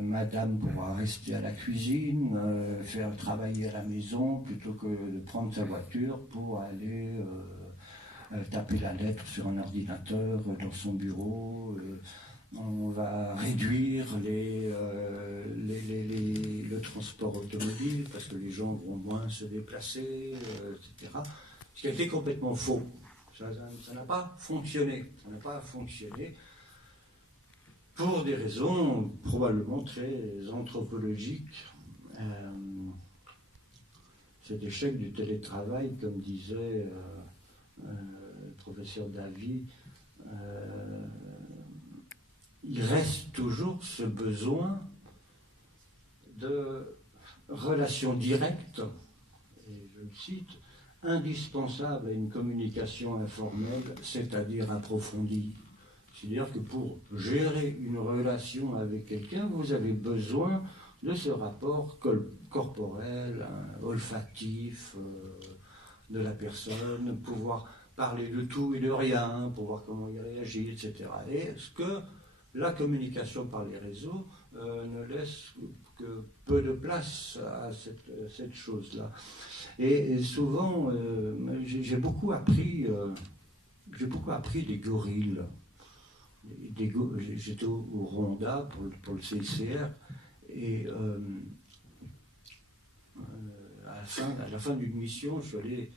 madame pourra rester à la cuisine, faire travailler à la maison, plutôt que de prendre sa voiture pour aller taper la lettre sur un ordinateur dans son bureau. On va réduire le transport automobile parce que les gens vont moins se déplacer, etc. » Ce qui a été complètement faux. Ça n'a pas fonctionné. Ça n'a pas fonctionné pour des raisons probablement très anthropologiques. Cet échec du télétravail, comme disait le professeur Davy, il reste toujours ce besoin de relations directes, et je le cite, indispensable à une communication informelle, c'est-à-dire approfondie. C'est-à-dire que pour gérer une relation avec quelqu'un, vous avez besoin de ce rapport corporel, olfactif de la personne, pouvoir parler de tout et de rien, pour voir comment il réagit, etc. Et ce que la communication par les réseaux ne laisse que peu de place à cette chose-là. Et souvent, j'ai beaucoup appris des gorilles. J'étais au Rwanda pour le CICR, et à la fin d'une mission, je suis allé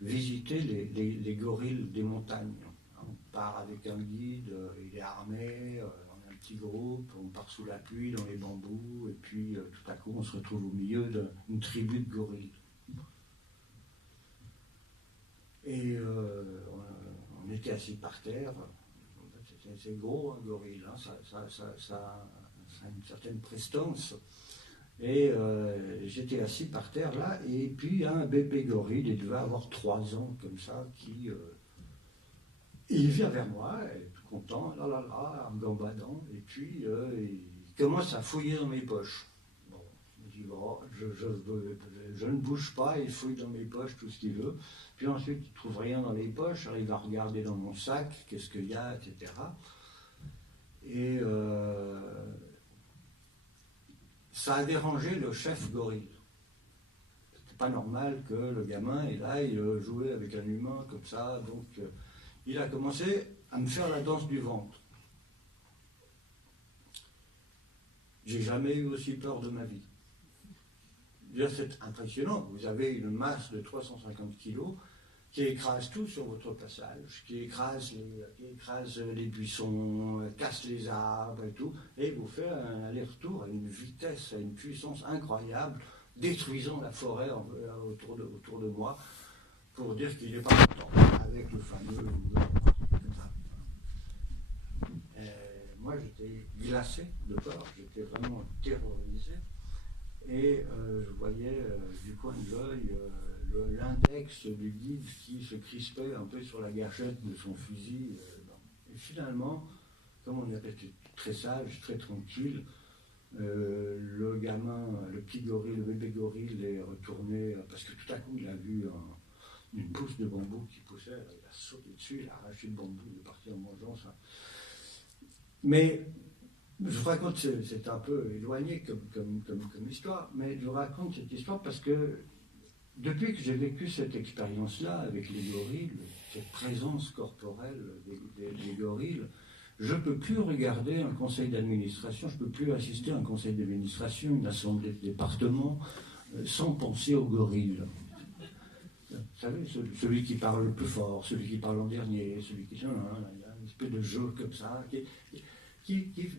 visiter les gorilles des montagnes. On part avec un guide, il est armé, on est un petit groupe, on part sous la pluie dans les bambous, et puis tout à coup on se retrouve au milieu d'une tribu de gorilles. Et on était assis par terre. C'est gros, un gorille, hein, ça a une certaine prestance. Et j'étais assis par terre là, et puis un bébé gorille, il devait avoir 3 ans comme ça, il vient vers moi, tout content, en gambadant, et puis il commence à fouiller dans mes poches. Bon, je me dis, bon, je ne bouge pas, il fouille dans mes poches tout ce qu'il veut. Puis ensuite, il ne trouve rien dans les poches, alors il va regarder dans mon sac, qu'est-ce qu'il y a, etc. Et ça a dérangé le chef gorille. C'était pas normal que le gamin aille jouer avec un humain comme ça, donc il a commencé à me faire la danse du ventre. J'ai jamais eu aussi peur de ma vie. C'est impressionnant, vous avez une masse de 350 kilos qui écrase tout sur votre passage, qui écrase les buissons, casse les arbres et tout, et vous fait un aller-retour à une vitesse, à une puissance incroyable, détruisant la forêt autour de moi, pour dire qu'il n'est pas content, avec le fameux... Moi j'étais glacé de peur, j'étais vraiment terrorisé, et je voyais du coin de l'œil l'index du guide qui se crispait un peu sur la gâchette de son fusil. Et finalement, comme on était très sage, très tranquille, le gamin, le petit gorille, le bébé gorille est retourné, parce que tout à coup il a vu une pousse de bambou qui poussait, il a sauté dessus, il a arraché le bambou, il est parti en mangeant ça. Mais je vous raconte, c'est un peu éloigné comme histoire, mais je vous raconte cette histoire parce que depuis que j'ai vécu cette expérience-là avec les gorilles, cette présence corporelle des gorilles, je ne peux plus regarder un conseil d'administration, je ne peux plus assister à un conseil d'administration, une assemblée de département, sans penser aux gorilles. Vous savez, celui qui parle le plus fort, celui qui parle en dernier, celui qui... Il y a une espèce de jeu comme ça. qui est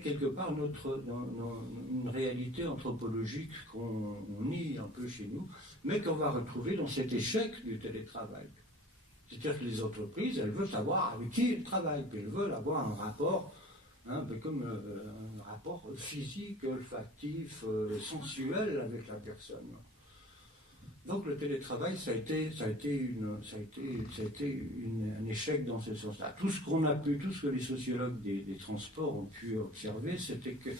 quelque part une réalité anthropologique qu'on nie un peu chez nous, mais qu'on va retrouver dans cet échec du télétravail. C'est-à-dire que les entreprises, elles veulent savoir avec qui elles travaillent, puis elles veulent avoir un rapport, un peu comme un rapport physique, olfactif, sensuel avec la personne. Donc le télétravail, ça a été un échec dans ce sens-là. Tout ce que les sociologues des transports ont pu observer, c'était que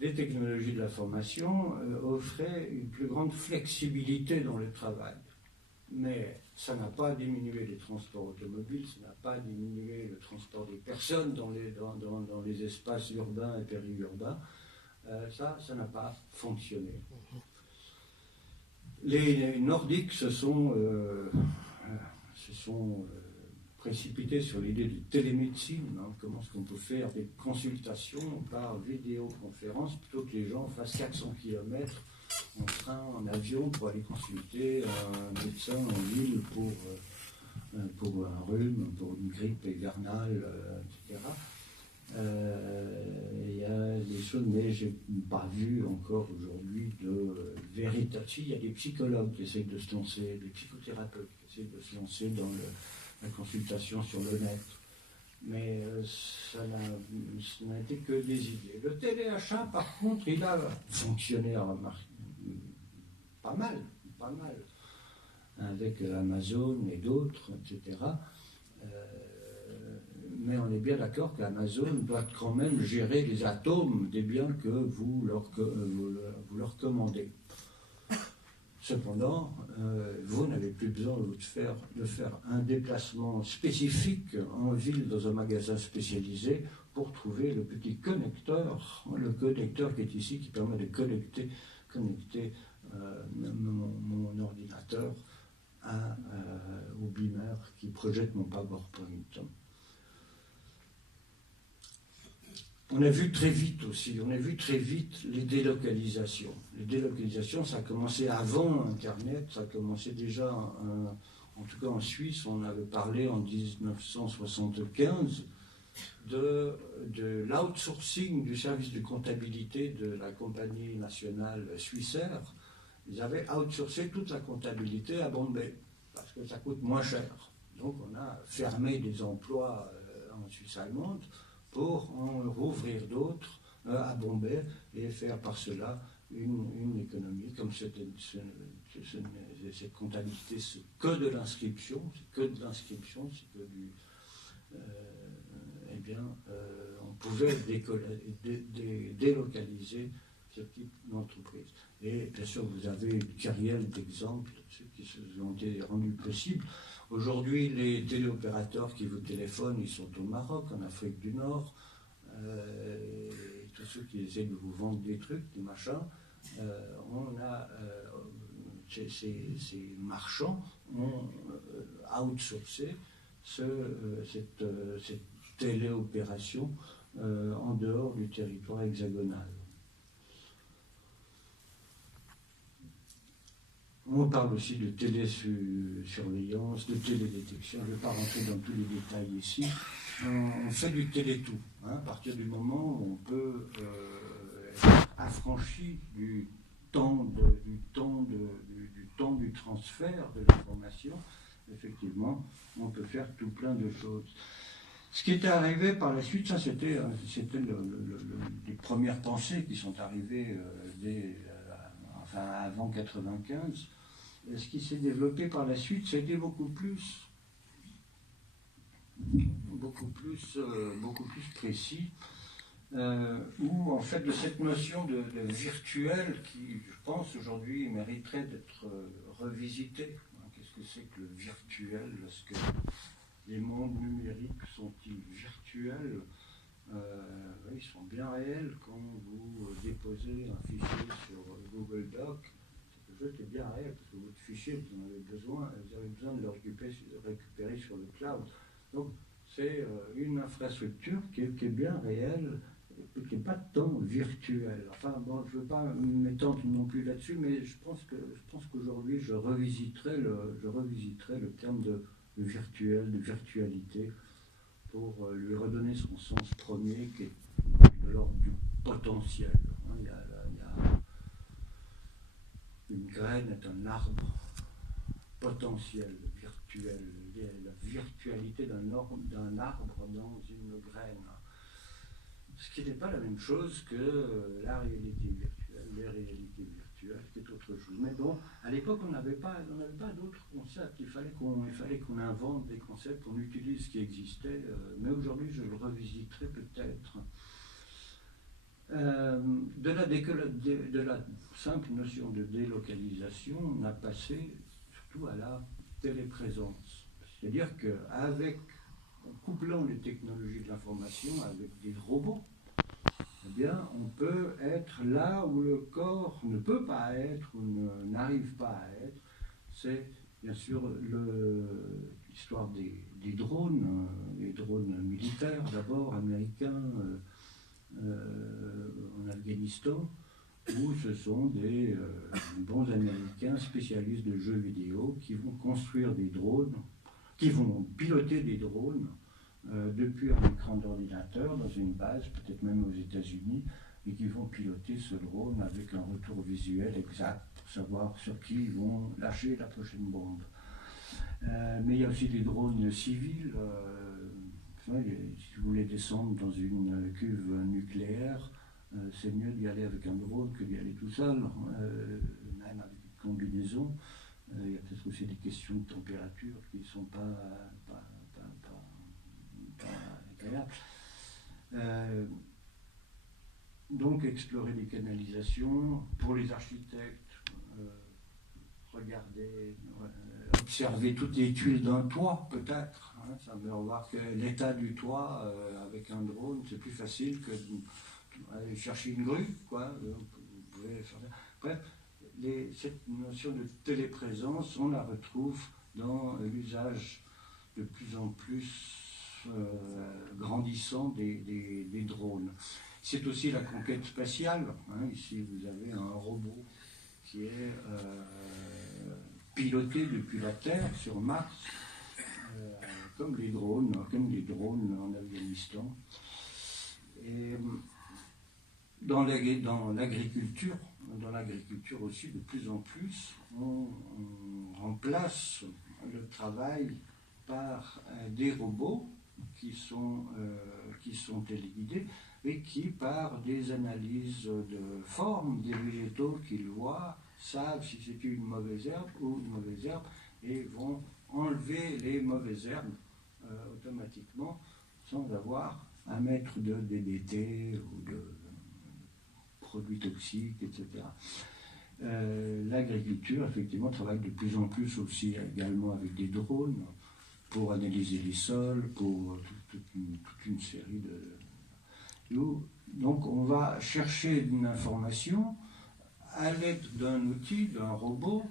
les technologies de l'information offraient une plus grande flexibilité dans le travail. Mais ça n'a pas diminué les transports automobiles, ça n'a pas diminué le transport des personnes dans les espaces urbains et périurbains. Ça n'a pas fonctionné. Les Nordiques se sont précipités sur l'idée de télémédecine. Comment est-ce qu'on peut faire des consultations par vidéoconférence plutôt que les gens fassent 400 km en train, en avion pour aller consulter un médecin en ville pour un rhume, pour une grippe hivernale, etc. Il y a des choses, mais je n'ai pas vu encore aujourd'hui de véritable. Il y a des psychologues qui essayent de se lancer, des psychothérapeutes qui essayent de se lancer dans la consultation sur le net. Mais ça n'a été que des idées. Le téléachat, par contre, il a fonctionné pas mal, avec Amazon et d'autres, etc. Mais on est bien d'accord qu'Amazon doit quand même gérer les atomes des biens que vous leur commandez. Cependant, vous n'avez plus besoin de faire un déplacement spécifique en ville dans un magasin spécialisé pour trouver le petit connecteur, le connecteur qui est ici, qui permet de connecter mon ordinateur au beamer qui projette mon PowerPoint. On a vu très vite les délocalisations. Les délocalisations, ça a commencé avant Internet, ça a commencé déjà, en tout cas en Suisse, on avait parlé en 1975 de l'outsourcing du service de comptabilité de la compagnie nationale Swissair. Ils avaient outsourcé toute la comptabilité à Bombay, parce que ça coûte moins cher. Donc on a fermé des emplois en Suisse allemande, pour en rouvrir d'autres à Bombay et faire par cela une économie. Comme cette comptabilité, c'est que de l'inscription, on pouvait délocaliser ce type d'entreprise. Et bien sûr, vous avez une kyrielle d'exemples, ceux qui se ont été rendus possibles. Aujourd'hui, les téléopérateurs qui vous téléphonent, ils sont au Maroc, en Afrique du Nord. Tous ceux qui essaient de vous vendre des trucs, des machins, ces marchands ont outsourcé cette téléopération en dehors du territoire hexagonal. On parle aussi de télésurveillance, de télédétection. Je ne vais pas rentrer dans tous les détails ici. On fait du télétout. À partir du moment où on peut être affranchi du temps du transfert de l'information, effectivement, on peut faire tout plein de choses. Ce qui était arrivé par la suite, ça c'était les premières pensées qui sont arrivées avant 95. Ce qui s'est développé par la suite, c'était beaucoup plus précis, où en fait de cette notion de virtuel qui, je pense, aujourd'hui mériterait d'être revisitée. Qu'est-ce que c'est que le virtuel? Est-ce que les mondes numériques sont-ils virtuels? Ils sont bien réels quand vous déposez un fichier sur Google Doc. Quelque chose qui est bien réel, parce que votre fichier, vous avez besoin de le récupérer sur le cloud. Donc, c'est une infrastructure qui est bien réelle, qui n'est pas tant virtuelle. Enfin, bon, je ne veux pas m'étendre non plus là-dessus, mais je pense qu'aujourd'hui, je revisiterai le terme de virtuel, de virtualité, pour lui redonner son sens premier qui est de l'ordre du potentiel. Une graine est un arbre potentiel, virtuel, la virtualité d'un arbre dans une graine. Ce qui n'est pas la même chose que la réalité virtuelle, les réalités virtuelles, qui est autre chose. Mais bon, à l'époque, on n'avait pas d'autres concepts. Il fallait qu'on invente des concepts, qu'on utilise ce qui existait. Mais aujourd'hui, je le revisiterai peut-être. De la simple notion de délocalisation, on a passé surtout à la téléprésence. C'est-à-dire en couplant les technologies de l'information avec des robots, eh bien, on peut être là où le corps ne peut pas être ou n'arrive pas à être. C'est bien sûr l'histoire des drones, les drones militaires d'abord, américains, en Afghanistan, où ce sont des bons Américains spécialistes de jeux vidéo qui vont construire des drones, qui vont piloter des drones depuis un écran d'ordinateur dans une base, peut-être même aux États-Unis, et qui vont piloter ce drone avec un retour visuel exact pour savoir sur qui ils vont lâcher la prochaine bombe. Mais il y a aussi des drones civils. Si vous voulez descendre dans une cuve nucléaire, c'est mieux d'y aller avec un drone que d'y aller tout seul, même avec une combinaison. Il y a peut-être aussi des questions de température qui ne sont pas agréables. Donc explorer les canalisations pour les architectes, regarder, observer toutes les tuiles d'un toit peut-être. Ça veut voir que l'état du toit avec un drone, c'est plus facile que aller chercher une grue, quoi. Vous pouvez faire ça. Bref, cette notion de téléprésence, on la retrouve dans l'usage de plus en plus grandissant des drones. C'est aussi la conquête spatiale. Ici, vous avez un robot qui est piloté depuis la Terre sur Mars, comme les drones en Afghanistan. Et dans l'agriculture aussi, de plus en plus, on remplace le travail par des robots qui sont téléguidés et qui, par des analyses de forme des végétaux qu'ils voient, savent si c'est une mauvaise herbe ou une mauvaise herbe et vont enlever les mauvaises herbes automatiquement sans avoir à mettre de DDT ou de produits toxiques, etc. L'agriculture, effectivement, travaille de plus en plus aussi également avec des drones pour analyser les sols, pour toute une série de... Donc on va chercher une information à l'aide d'un outil, d'un robot,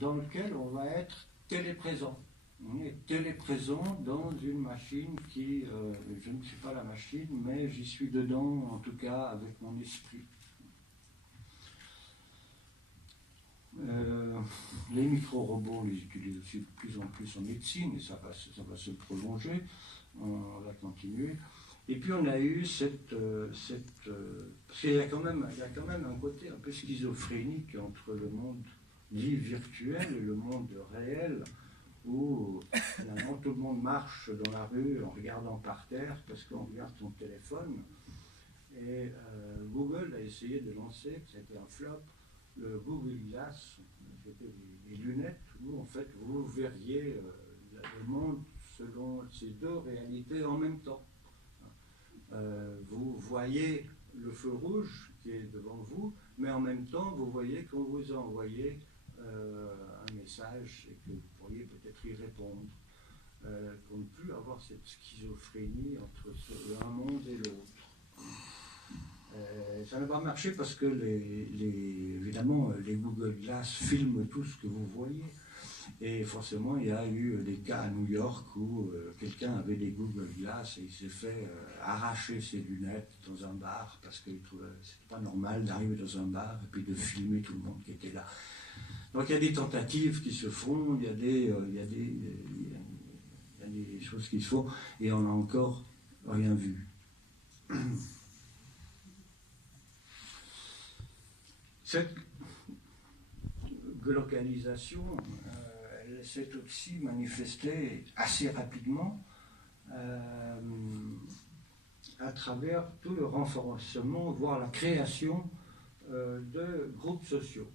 dans lequel on va être téléprésent. On est téléprésent dans une machine qui, je ne suis pas la machine, mais j'y suis dedans, en tout cas avec mon esprit. Les micro-robots, on les utilise aussi de plus en plus en médecine, et ça va se prolonger, on va continuer. Et puis on a eu parce qu'il y a quand même un côté un peu schizophrénique entre le monde dit virtuel et le monde réel, où finalement tout le monde marche dans la rue en regardant par terre parce qu'on regarde son téléphone. Et Google a essayé de lancer, ça a été un flop, le Google Glass, c'était des lunettes où en fait vous verriez le monde selon ces deux réalités en même temps. Vous voyez le feu rouge qui est devant vous, mais en même temps vous voyez qu'on vous a envoyé un message et que vous pourriez peut-être y répondre, pour ne plus avoir cette schizophrénie entre un monde et l'autre. Ça n'a pas marché parce que évidemment les Google Glass filment tout ce que vous voyez, et forcément il y a eu des cas à New York où quelqu'un avait des Google Glass et il s'est fait arracher ses lunettes dans un bar parce qu'il trouvait que c'était pas normal d'arriver dans un bar et puis de filmer tout le monde qui était là. Donc il y a des tentatives qui se font, il y a des choses qui se font, et on n'a encore rien vu. Cette globalisation, elle s'est aussi manifestée assez rapidement à travers tout le renforcement, voire la création de groupes sociaux.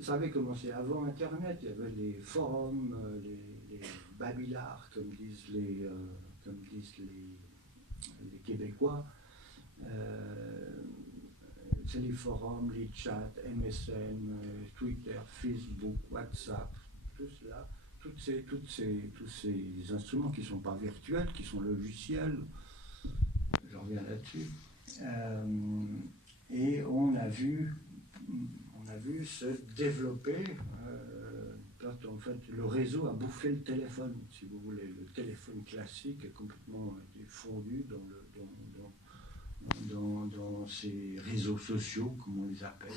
Ça avait commencé avant Internet, il y avait les forums, les babillards, comme disent les Québécois. C'est les forums, les chats, MSN, Twitter, Facebook, WhatsApp, tout cela, tous ces instruments qui ne sont pas virtuels, qui sont logiciels, j'en reviens là-dessus. Et on a vu se développer, en fait, le réseau a bouffé le téléphone, si vous voulez. Le téléphone classique est complètement fondu dans ces réseaux sociaux, comme on les appelle,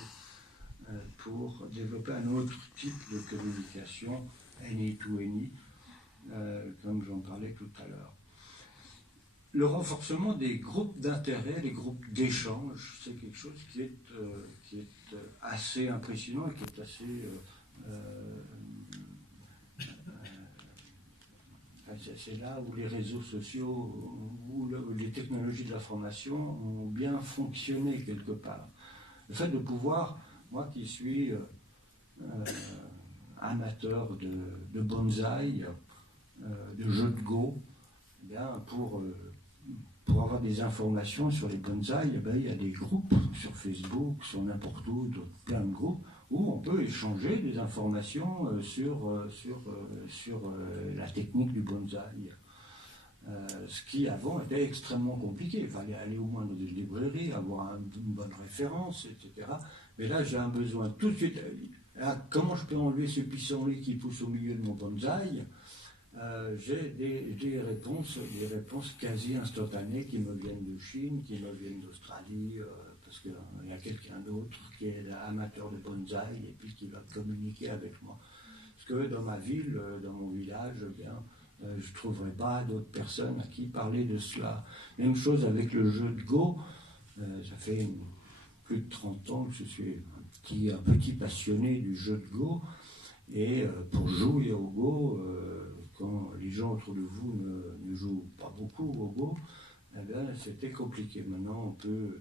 pour développer un autre type de communication, any to any, comme j'en parlais tout à l'heure. Le renforcement des groupes d'intérêt, les groupes d'échange, c'est quelque chose qui est assez impressionnant et qui est assez... c'est là où les réseaux sociaux, où les technologies de l'information ont bien fonctionné quelque part. Le fait de pouvoir, moi qui suis amateur de bonsaï, de jeux de Go, eh bien, pour avoir des informations sur les bonsaïs, eh bien, il y a des groupes sur Facebook, sur n'importe où, plein de groupes, où on peut échanger des informations sur la technique du bonsaï. Ce qui avant était extrêmement compliqué. Il fallait aller au moins dans des librairies, avoir une bonne référence, etc. Mais là, j'ai un besoin tout de suite. Là, comment je peux enlever ce pissenlit qui pousse au milieu de mon bonsaï? J'ai des réponses quasi instantanées qui me viennent de Chine, qui me viennent d'Australie, parce qu'il y a quelqu'un d'autre qui est amateur de bonsaï et puis qui va communiquer avec moi. Parce que dans ma ville, dans mon village, eh bien, je ne trouverai pas d'autres personnes à qui parler de cela. Même chose avec le jeu de Go. Ça fait plus de 30 ans que je suis un petit passionné du jeu de Go. Et pour jouer au Go, quand les gens autour de vous ne jouent pas beaucoup au Go, eh bien, c'était compliqué. Maintenant, on peut,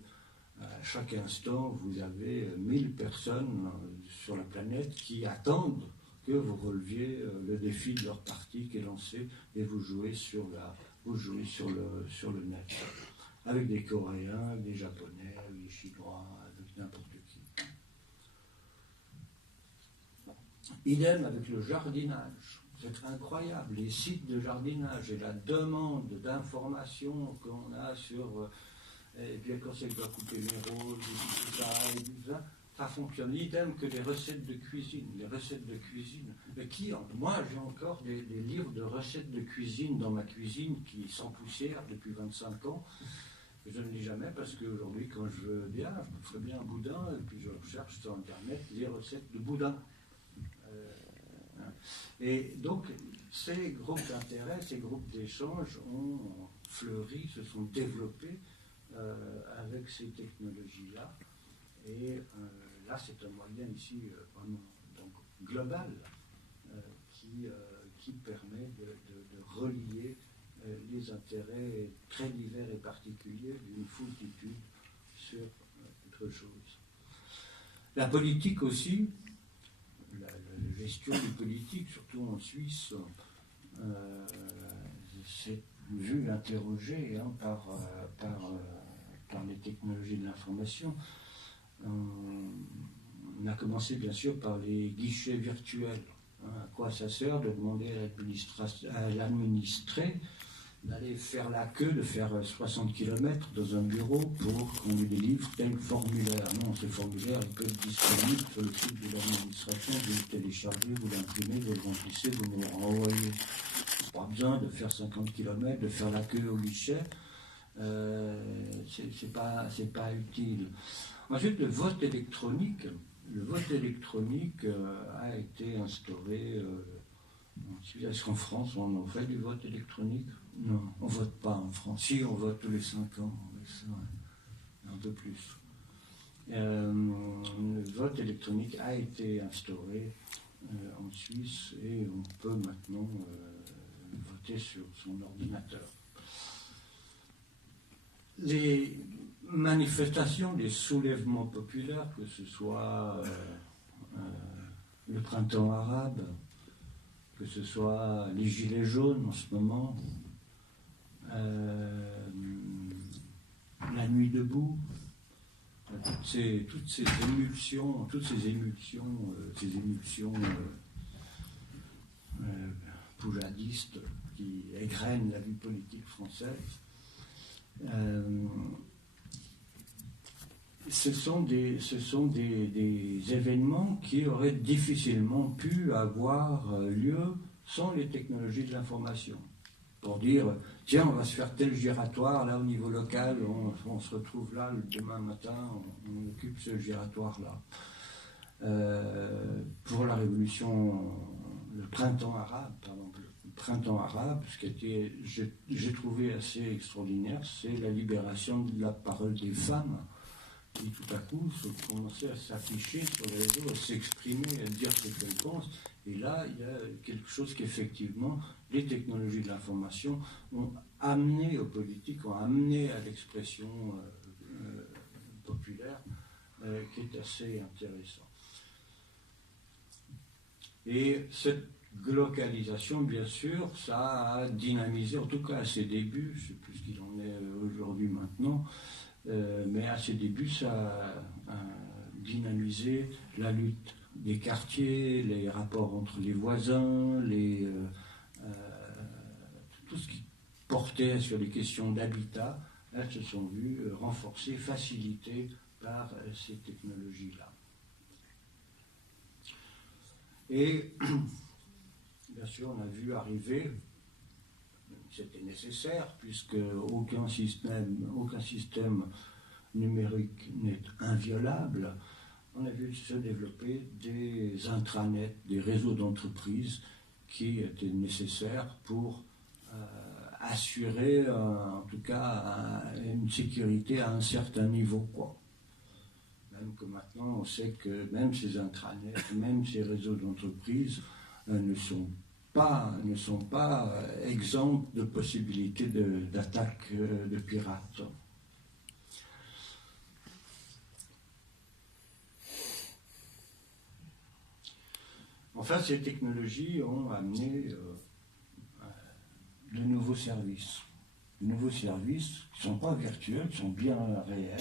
à chaque instant, vous avez 1000 personnes sur la planète qui attendent que vous releviez le défi de leur partie qui est lancé et vous jouez sur le net. Avec des Coréens, avec des Japonais, avec des Chinois, avec n'importe qui. Idem avec le jardinage. C'est incroyable, les sites de jardinage et la demande d'informations qu'on a sur et puis quand c'est que doit couper les roses, et tout ça, ça fonctionne. Idem que les recettes de cuisine. Les recettes de cuisine. Mais moi, j'ai encore des livres de recettes de cuisine dans ma cuisine qui sont poussière depuis 25 ans. Je ne lis jamais parce qu'aujourd'hui, quand je veux bien, je me ferais bien un boudin et puis je recherche sur Internet les recettes de boudin. Et donc, ces groupes d'intérêt, ces groupes d'échange ont fleuri, se sont développés avec ces technologies-là. Et là, c'est un moyen ici vraiment donc, global qui permet de relier les intérêts très divers et particuliers d'une foultitude sur autre chose. La politique aussi, la gestion du politique, surtout en Suisse, s'est vue interrogée par les technologies de l'information. On a commencé bien sûr par les guichets virtuels. À quoi ça sert de demander à l'administré d'aller faire la queue, de faire 60 km dans un bureau pour qu'on lui délivre tel formulaire. Non, ce formulaire il peut être disponible sur le site de l'administration, vous le téléchargez, vous l'imprimez, vous le remplissez, vous me le renvoyez. Pas besoin de faire 50 km, de faire la queue au guichet, c'est pas utile. Ensuite, le vote électronique a été instauré Est-ce qu'en France, on en fait du vote électronique? Non, on ne vote pas en France. Si, on vote tous les 5 ans, mais ça, un peu plus. Le vote électronique a été instauré en Suisse et on peut maintenant voter sur son ordinateur. Les manifestations, les soulèvements populaires, que ce soit le printemps arabe, que ce soit les gilets jaunes en ce moment, la nuit debout, toutes ces émulsions poujadistes qui égrènent la vie politique française, ce sont des événements qui auraient difficilement pu avoir lieu sans les technologies de l'information. Pour dire, tiens, on va se faire tel giratoire, là au niveau local, on se retrouve là le demain matin, on occupe ce giratoire-là. Pour la révolution, le printemps arabe, ce qui j'ai trouvé assez extraordinaire, c'est la libération de la parole des femmes, qui tout à coup commençaient à s'afficher sur les réseaux, à s'exprimer, à dire ce qu'elles pensent. Et là, il y a quelque chose qu'effectivement, les technologies de l'information ont amené aux politiques, ont amené à l'expression populaire, qui est assez intéressant. Et cette globalisation, bien sûr, ça a dynamisé, en tout cas à ses débuts, je ne sais plus ce qu'il en est aujourd'hui maintenant, mais à ses débuts, ça a dynamisé la lutte des quartiers, les rapports entre les voisins, tout ce qui portait sur les questions d'habitat, elles se sont vues renforcées, facilitées par ces technologies-là. Et bien sûr, on a vu arriver, c'était nécessaire, puisque aucun système numérique n'est inviolable, on a vu se développer des intranets, des réseaux d'entreprises qui étaient nécessaires pour assurer, en tout cas, une sécurité à un certain niveau, quoi. Même que maintenant, on sait que même ces intranets, même ces réseaux d'entreprises ne sont pas exempts de possibilités d'attaque de pirates. Enfin, ces technologies ont amené de nouveaux services. De nouveaux services qui ne sont pas virtuels, qui sont bien réels.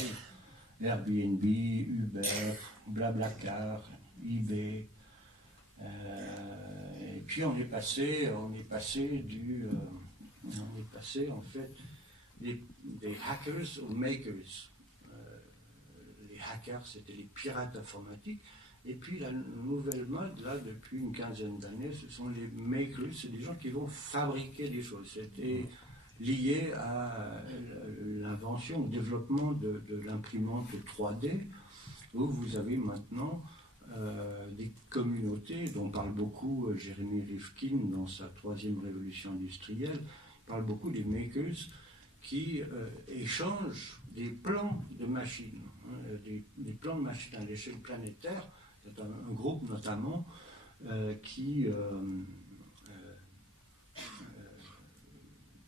Airbnb, Uber, Blablacar, eBay. Et puis on est passé en fait des hackers aux makers. Les hackers, c'était les pirates informatiques. Et puis la nouvelle mode, là, depuis une quinzaine d'années, ce sont les makers, c'est des gens qui vont fabriquer des choses. C'était lié à l'invention, au développement de l'imprimante 3D, où vous avez maintenant des communautés dont parle beaucoup Jeremy Rifkin dans sa troisième révolution industrielle. Il parle beaucoup des makers qui échangent des plans de machines, des plans de machines à l'échelle planétaire. C'est un groupe notamment qui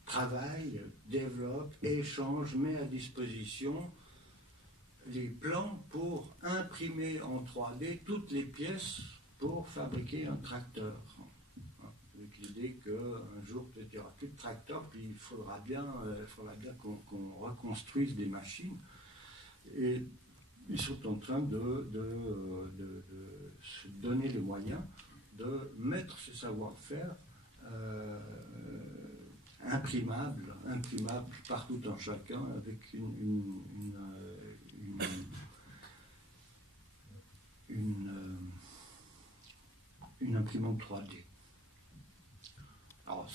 travaille, développe, échange, met à disposition les plans pour imprimer en 3D toutes les pièces pour fabriquer un tracteur. Avec l'idée qu'un jour, peut-être il n'y aura plus de tracteur, puis il faudra bien qu'on reconstruise des machines. Et ils sont en train de se donner les moyens de mettre ce savoir-faire imprimable partout en chacun avec une imprimante 3D. Alors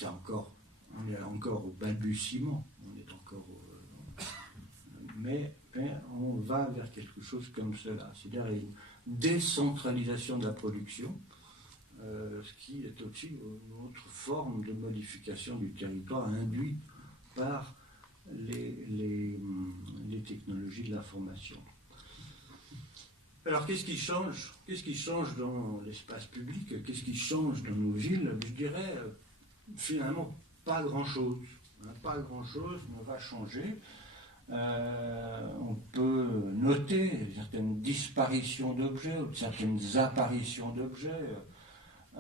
on est encore au balbutiement, mais on va vers quelque chose comme cela, c'est-à-dire une décentralisation de la production, ce qui est aussi une autre forme de modification du territoire induite par les technologies de l'information. Alors qu'est-ce qui change? Qu'est-ce qui change dans l'espace public? Qu'est-ce qui change dans nos villes? Je dirais finalement pas grand-chose. Pas grand-chose ne va changer. On peut noter certaines disparitions d'objets ou certaines apparitions d'objets.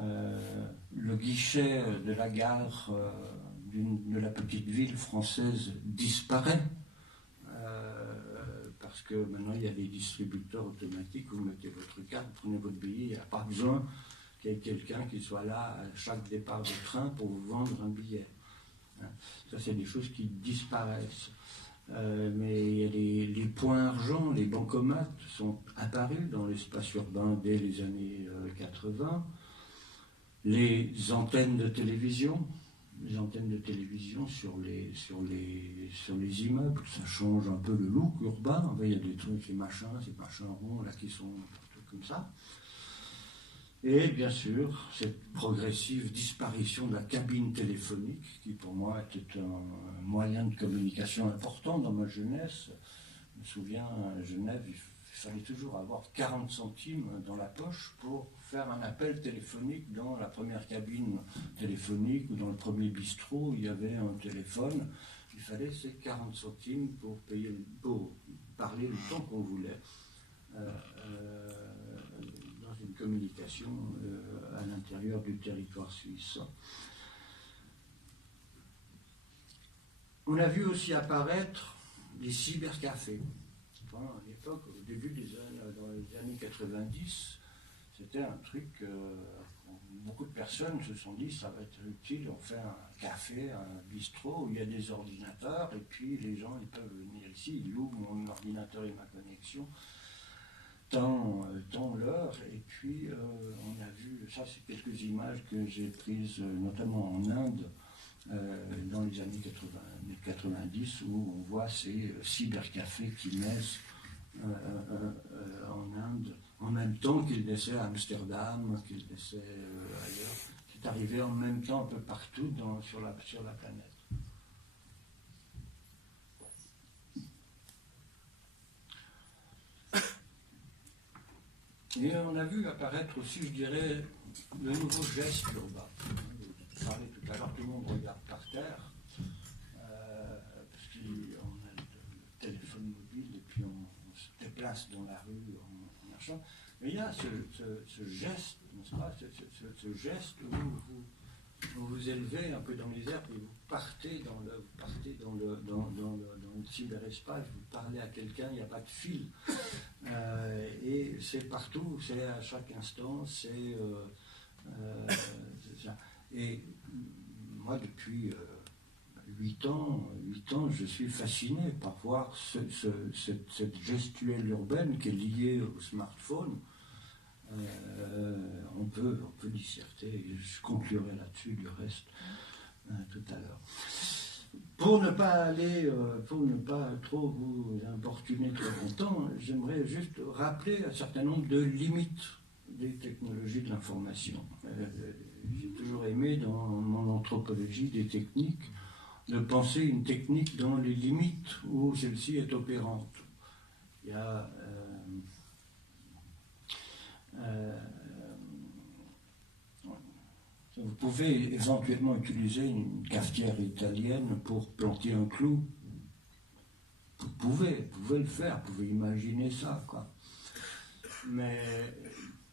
Le guichet de la gare de la petite ville française disparaît parce que maintenant il y a des distributeurs automatiques, vous mettez votre carte, vous prenez votre billet, il n'y a pas besoin qu'il y ait quelqu'un qui soit là à chaque départ de train pour vous vendre un billet. Ça, c'est des choses qui disparaissent. Mais il y a les points argent, les bancomates sont apparus dans l'espace urbain dès les années 80. Les antennes de télévision sur les immeubles, ça change un peu le look urbain. Il y a des trucs, ces machins ronds là qui sont comme ça. Et bien sûr, cette progressive disparition de la cabine téléphonique, qui pour moi était un moyen de communication important dans ma jeunesse. Je me souviens, à Genève, il fallait toujours avoir 40 centimes dans la poche pour faire un appel téléphonique dans la première cabine téléphonique ou dans le premier bistrot, il y avait un téléphone. Il fallait ces 40 centimes pour parler le temps qu'on voulait. Dans une communication à l'intérieur du territoire suisse. On a vu aussi apparaître les cybercafés. Enfin, à l'époque, au début dans les années 90, c'était un truc, beaucoup de personnes se sont dit ça va être utile, on fait un café, un bistrot où il y a des ordinateurs et puis les gens ils peuvent venir ici, ils louent mon ordinateur et ma connexion. Tant l'heure, et puis on a vu, ça c'est quelques images que j'ai prises notamment en Inde dans les années 90 où on voit ces cybercafés qui naissent en Inde en même temps qu'ils naissaient à Amsterdam, qu'ils naissaient ailleurs. C'est arrivé en même temps un peu partout sur la planète. Et on a vu apparaître aussi, je dirais, le nouveau geste urbain. Je parlais tout à l'heure, tout le monde regarde par terre, parce qu'on a le téléphone mobile et puis on se déplace dans la rue en marchant. Mais il y a ce geste, n'est-ce pas, ce geste où vous vous élevez un peu dans les airs et vous partez dans le cyberespace, vous parlez à quelqu'un, il n'y a pas de fil. Et c'est partout, c'est à chaque instant, c'est ça. Et moi, depuis 8 ans, je suis fasciné par voir cette gestuelle urbaine qui est liée au smartphone. On peut disserter, je conclurai là-dessus du reste tout à l'heure. Pour ne pas trop vous importuner trop longtemps, j'aimerais juste rappeler un certain nombre de limites des technologies de l'information. J'ai toujours aimé dans mon anthropologie des techniques de penser une technique dans les limites où celle-ci est opérante. Il y a vous pouvez éventuellement utiliser une cafetière italienne pour planter un clou. Vous pouvez le faire, vous pouvez imaginer ça, quoi. Mais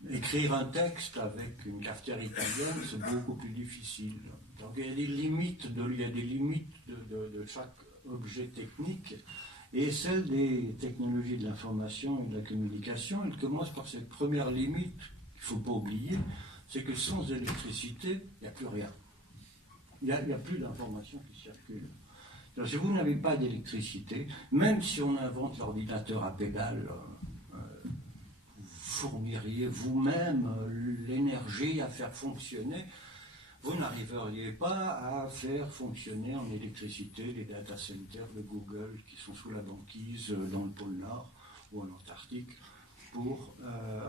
écrire un texte avec une cafetière italienne, c'est beaucoup plus difficile. Donc il y a des limites de chaque objet technique. Et celle des technologies de l'information et de la communication, elle commence par cette première limite qu'il ne faut pas oublier, c'est que sans électricité, il n'y a plus rien. Il n'y a plus d'information qui circule. Donc, si vous n'avez pas d'électricité, même si on invente l'ordinateur à pédale, vous fourniriez vous-même l'énergie à faire fonctionner, vous n'arriveriez pas à faire fonctionner en électricité les data centers de Google qui sont sous la banquise dans le pôle Nord ou en Antarctique. pour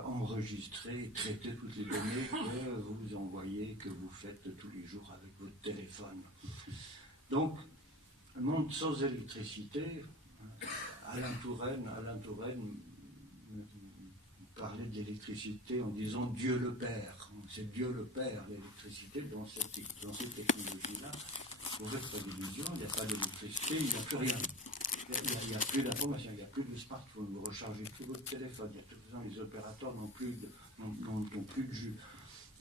enregistrer et traiter toutes les données que vous envoyez, que vous faites tous les jours avec votre téléphone. Donc, un monde sans électricité, Alain Touraine parlait de l'électricité en disant Dieu le Père. C'est Dieu le Père, l'électricité, dans ces technologies-là. Pour votre télévision, il n'y a pas d'électricité, il n'y a plus rien. Il n'y a plus d'information, il n'y a plus de smartphone, vous rechargez plus votre téléphone, il y a tout le temps, les opérateurs n'ont plus de jus,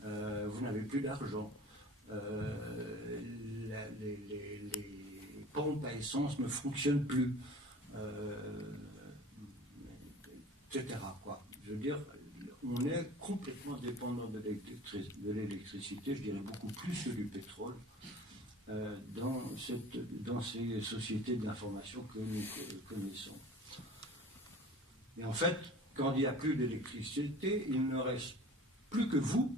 vous n'avez plus d'argent, les pompes à essence ne fonctionnent plus, etc. quoi. Je veux dire, on est complètement dépendant de l'électricité, je dirais beaucoup plus que du pétrole. Dans ces sociétés d'information que nous connaissons. Et en fait, quand il n'y a plus d'électricité, il ne reste plus que vous,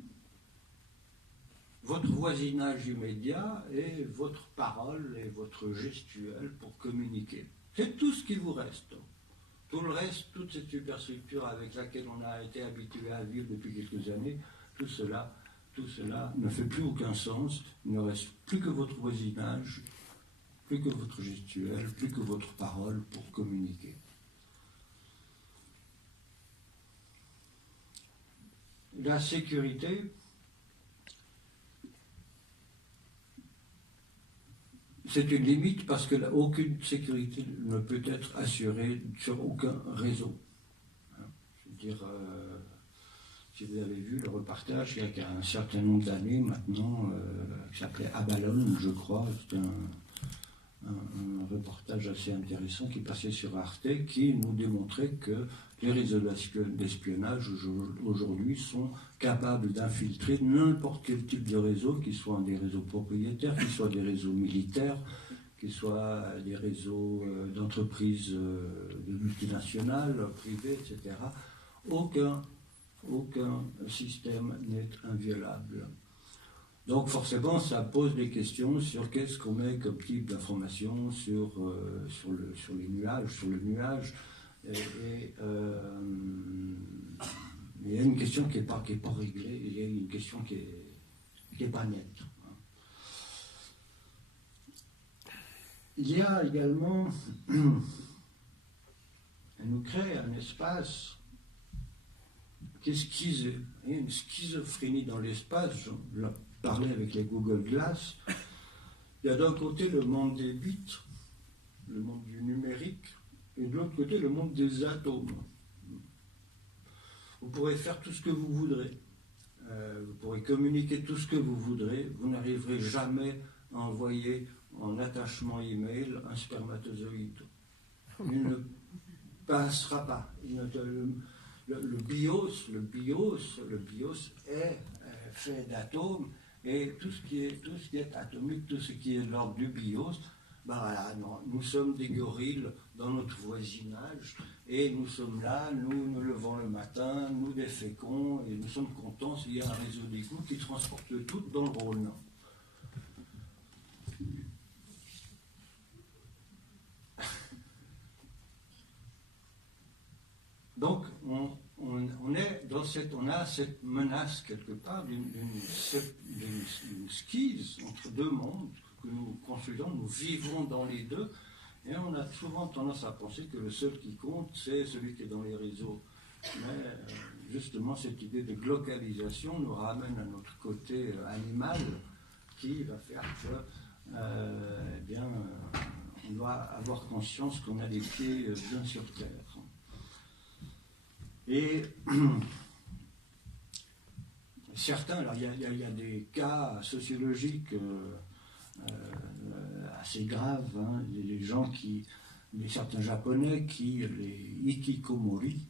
votre voisinage immédiat et votre parole et votre gestuelle pour communiquer. C'est tout ce qui vous reste. Tout le reste, toute cette superstructure avec laquelle on a été habitué à vivre depuis quelques années, tout cela ne fait plus aucun sens, il ne reste plus que votre voisinage, plus que votre gestuelle, plus que votre parole pour communiquer. La sécurité, c'est une limite parce qu'aucune sécurité ne peut être assurée sur aucun réseau. Je veux dire, si vous avez vu le reportage il y a un certain nombre d'années maintenant, qui s'appelait Abalone, je crois, c'était un reportage assez intéressant qui passait sur Arte, qui nous démontrait que les réseaux d'espionnage aujourd'hui sont capables d'infiltrer n'importe quel type de réseau, qu'ils soient des réseaux propriétaires, qu'ils soient des réseaux militaires, qu'ils soient des réseaux d'entreprises de multinationales, privées, etc. Aucun système n'est inviolable. Donc forcément, ça pose des questions sur qu'est-ce qu'on met comme type d'information sur les nuages, sur le nuage. Il y a une question qui n'est pas réglée, il y a une question qui est pas nette. Il y a également, elle nous crée un espace qui est une schizophrénie dans l'espace. Je l'ai parlé avec les Google Glass. Il y a d'un côté le monde des bits, le monde du numérique, et de l'autre côté le monde des atomes. Vous pourrez faire tout ce que vous voudrez, vous pourrez communiquer tout ce que vous voudrez, vous n'arriverez jamais à envoyer en attachement email un spermatozoïde. Il ne passera pas. Le BIOS est fait d'atomes, et tout ce qui est atomique, tout ce qui est de l'ordre du BIOS, ben voilà, non, nous sommes des gorilles dans notre voisinage, et nous sommes là, nous nous levons le matin, nous déféquons, et nous sommes contents s'il y a un réseau d'égouts qui transporte tout dans le Rhône. Donc, on a cette menace quelque part d'une schise entre deux mondes que nous consultons, nous vivons dans les deux, et on a souvent tendance à penser que le seul qui compte, c'est celui qui est dans les réseaux. Mais justement, cette idée de globalisation nous ramène à notre côté animal, qui va faire que, on doit avoir conscience qu'on a des pieds bien sur terre. Et certains, alors il y a des cas sociologiques assez graves, hein, certains japonais les hikikomori,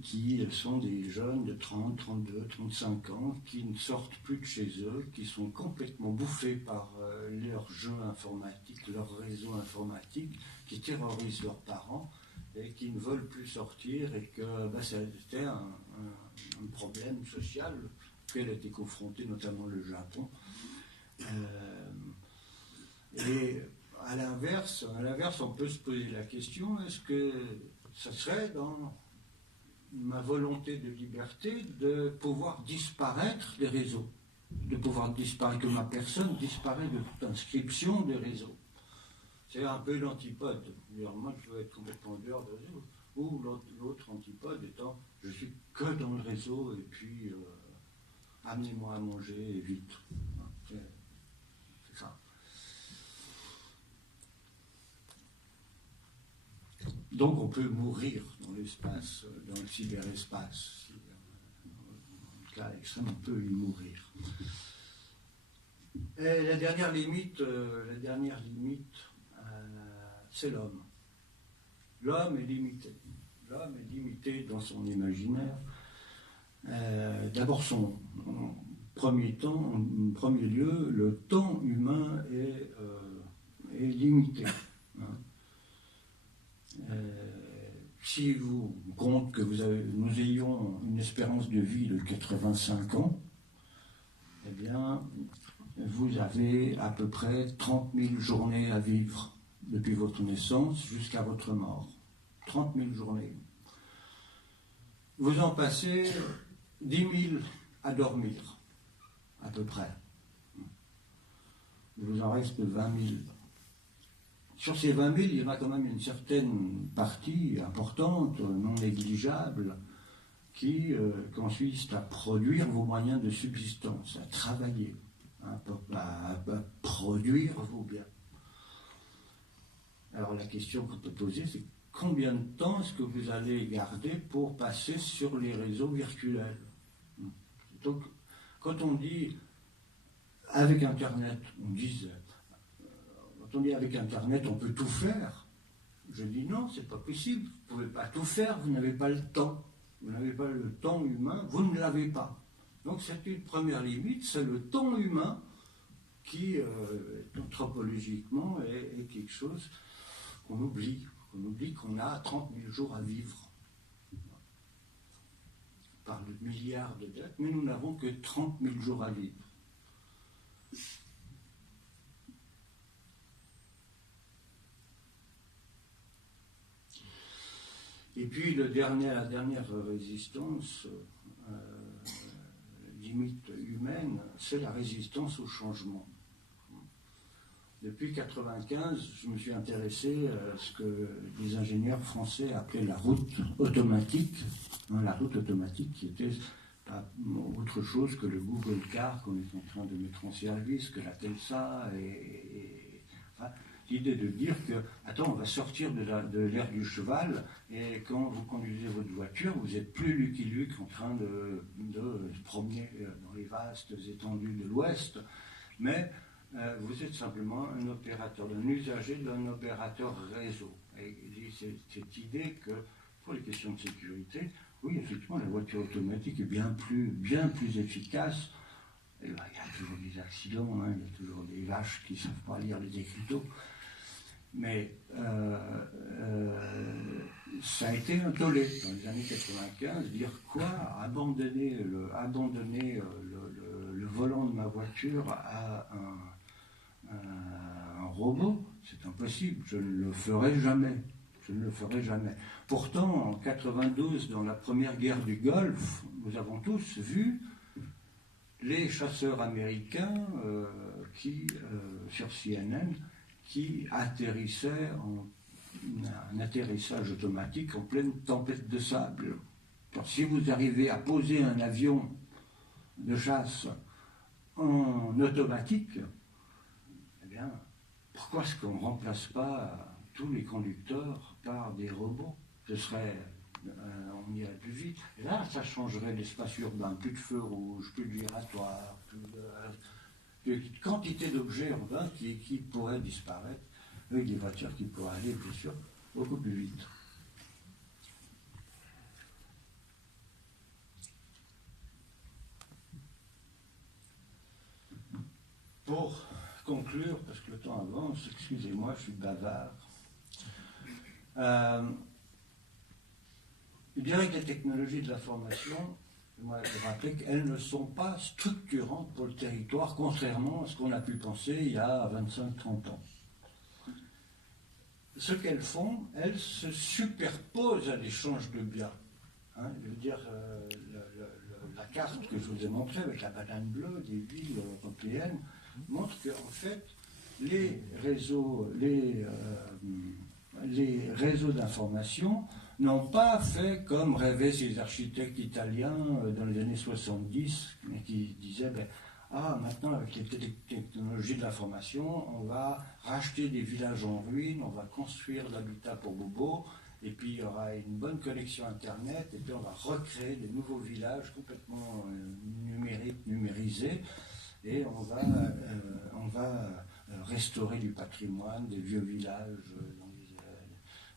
qui sont des jeunes de 30, 32, 35 ans, qui ne sortent plus de chez eux, qui sont complètement bouffés par leurs jeux informatiques, leurs réseaux informatiques, qui terrorisent leurs parents, et qui ne veulent plus sortir, et que c'était un problème social auquel a été confronté notamment le Japon. Et à l'inverse, on peut se poser la question, est-ce que ça serait dans ma volonté de liberté de pouvoir disparaître des réseaux, de pouvoir disparaître, que ma personne disparaît de toute inscription des réseaux. C'est un peu l'antipode. Moi, je veux être complètement en dehors des réseaux. Ou l'autre antipode étant, je suis que dans le réseau et puis amenez-moi à manger et vite. C'est ça. Donc on peut mourir dans l'espace, dans le cyberespace. Dans le cas extrême, on peut y mourir. Et la dernière limite, c'est l'homme. L'homme est limité. L'homme est limité dans son imaginaire. D'abord, en premier lieu, le temps humain est limité. Si vous compte que nous ayons une espérance de vie de 85 ans, eh bien, vous avez à peu près 30 000 journées à vivre depuis votre naissance jusqu'à votre mort. 30 000 journées. Vous en passez 10 000 à dormir, à peu près. Il vous en reste 20 000. Sur ces 20 000, il y en a quand même une certaine partie importante, non négligeable, qui consiste à produire vos moyens de subsistance, à travailler, à produire vos biens. Alors la question qu'on peut poser, c'est combien de temps est-ce que vous allez garder pour passer sur les réseaux virtuels? Donc, quand on dit avec Internet, quand on dit avec Internet, on peut tout faire. Je dis non, c'est pas possible. Vous ne pouvez pas tout faire, vous n'avez pas le temps. Vous n'avez pas le temps humain, vous ne l'avez pas. Donc c'est une première limite, c'est le temps humain qui, anthropologiquement, est quelque chose qu'on oublie. On oublie qu'on a 30 000 jours à vivre. On parle de milliards de dettes, mais nous n'avons que 30 000 jours à vivre. Et puis la dernière résistance, limite humaine, c'est la résistance au changement. Depuis 1995, je me suis intéressé à ce que les ingénieurs français appelaient la route automatique. La route automatique qui était pas autre chose que le Google Car qu'on est en train de mettre en service, que la Telsa l'idée de dire que, attends, on va sortir de l'ère du cheval, et quand vous conduisez votre voiture, vous n'êtes plus Lucky Luke en train de se promener dans les vastes étendues de l'Ouest, mais vous êtes simplement un opérateur, un usager d'un opérateur réseau. Et cette idée que, pour les questions de sécurité, oui, effectivement, la voiture automatique est bien plus efficace. Et ben, il y a toujours des accidents, il y a toujours des vaches qui ne savent pas lire les écriteaux. Mais ça a été un tollé dans les années 95, dire quoi, abandonner le volant de ma voiture à un robot, c'est impossible, je ne le ferai jamais. Pourtant, en 92, dans la première guerre du Golfe, nous avons tous vu les chasseurs américains sur CNN qui atterrissaient en un atterrissage automatique en pleine tempête de sable. Alors, si vous arrivez à poser un avion de chasse en automatique, eh bien, pourquoi est-ce qu'on ne remplace pas tous les conducteurs par des robots? Ce serait, on irait plus vite. Et là, ça changerait l'espace urbain. Plus de feux rouges, plus de giratoires, une quantité d'objets urbains qui pourraient disparaître, avec des voitures qui pourraient aller, bien sûr, beaucoup plus vite. Pour conclure, parce que le temps avance, excusez-moi, je suis bavard. Je dirais que les technologies de l'information, je rappelle qu'elles ne sont pas structurantes pour le territoire, contrairement à ce qu'on a pu penser il y a 25-30 ans. Ce qu'elles font, elles se superposent à l'échange de biens. Hein, je veux dire, la carte que je vous ai montrée avec la banane bleue des villes européennes montre qu'en fait, les réseaux d'information n'ont pas fait comme rêvaient ces architectes italiens dans les années 70, qui disaient maintenant avec les technologies de l'information, on va racheter des villages en ruine, on va construire l'habitat pour bobos, et puis il y aura une bonne connexion Internet, et puis on va recréer des nouveaux villages complètement numérisés, et on va restaurer du patrimoine, des vieux villages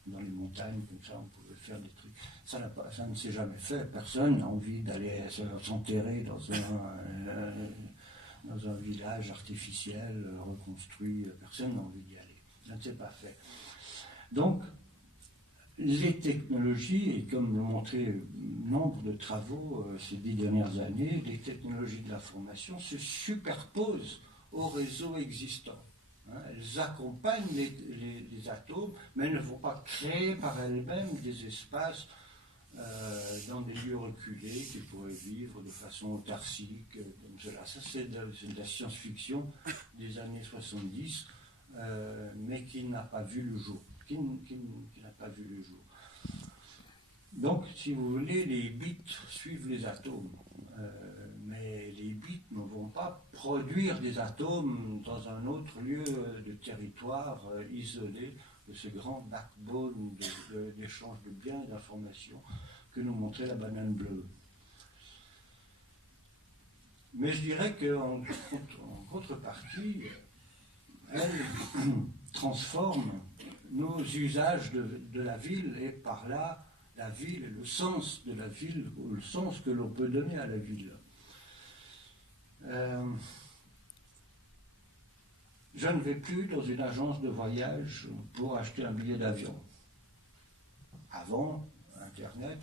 dans les montagnes, comme ça on pouvait faire des trucs. Ça ne s'est jamais fait, personne n'a envie d'aller s'enterrer dans un village artificiel reconstruit, personne n'a envie d'y aller, ça ne s'est pas fait. Donc, les technologies, et comme l'ont montré nombre de travaux ces 10 dernières années, les technologies de l'information se superposent aux réseaux existants. Hein, elles accompagnent les atomes, mais elles ne vont pas créer par elles-mêmes des espaces dans des lieux reculés qui pourraient vivre de façon autarcique, comme cela. Ça, c'est de la science-fiction des années 70, mais qui n'a pas vu le jour. Qui n'a pas vu le jour. Donc, si vous voulez, les bits suivent les atomes, mais les bits ne vont pas produire des atomes dans un autre lieu de territoire isolé de ce grand backbone d'échange de biens et d'informations que nous montrait la banane bleue. Mais je dirais qu'en contrepartie, elle transforme nos usages de la ville, et par là, la ville et le sens de la ville, ou le sens que l'on peut donner à la ville. Je ne vais plus dans une agence de voyage pour acheter un billet d'avion. Avant Internet,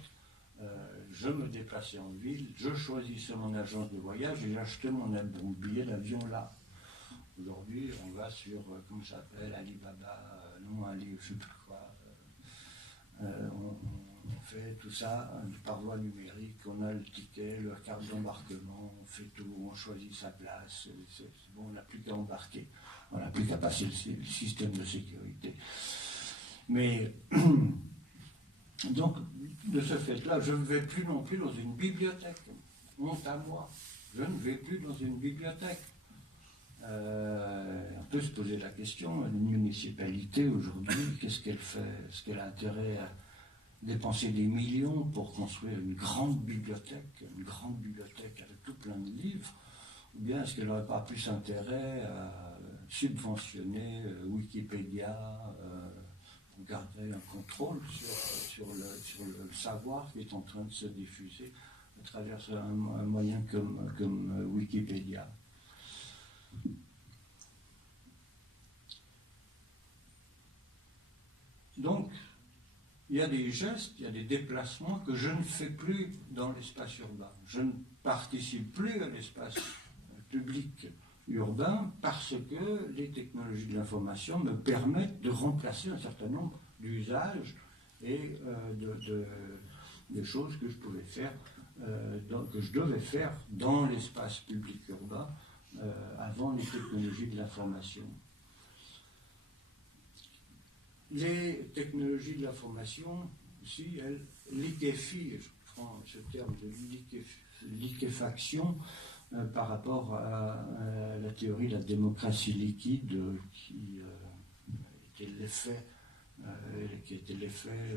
je me déplaçais en ville, je choisissais mon agence de voyage et j'achetais mon billet d'avion là. Aujourd'hui, on va sur, comment ça s'appelle, Alibaba, Ali, je ne sais plus quoi. On fait tout ça par voie numérique, on a le ticket, la carte d'embarquement, on fait tout, on choisit sa place. C'est bon, on n'a plus qu'à embarquer, on n'a plus qu'à passer le système de sécurité. Mais, donc, de ce fait-là, je ne vais plus non plus dans une bibliothèque. Honte à moi, je ne vais plus dans une bibliothèque. On peut se poser la question, une municipalité aujourd'hui, qu'est-ce qu'elle fait? Est-ce qu'elle a intérêt à dépenser des millions pour construire une grande bibliothèque avec tout plein de livres? Ou bien est-ce qu'elle n'aurait pas plus intérêt à subventionner Wikipédia, pour garder un contrôle sur le savoir qui est en train de se diffuser à travers un moyen comme Wikipédia? Donc, il y a des gestes, il y a des déplacements que je ne fais plus dans l'espace urbain. Je ne participe plus à l'espace public urbain parce que les technologies de l'information me permettent de remplacer un certain nombre d'usages et de choses que je pouvais faire, que je devais faire dans l'espace public urbain avant les technologies de l'information. Les technologies de l'information, aussi, elles liquéfient, je prends ce terme de liquéfaction par rapport à la théorie de la démocratie liquide qui était l'effet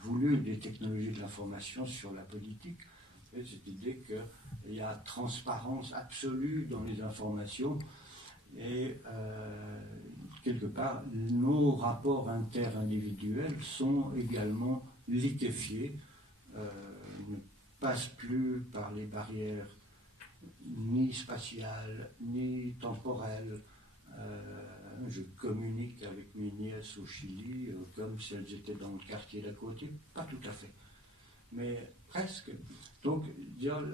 voulu des technologies de l'information sur la politique. Et cette idée qu'il y a transparence absolue dans les informations et quelque part nos rapports interindividuels sont également liquéfiés, ne passent plus par les barrières ni spatiales ni temporelles. Je communique avec mes nièces au Chili comme si elles étaient dans le quartier d'à côté, pas tout à fait, mais presque. Donc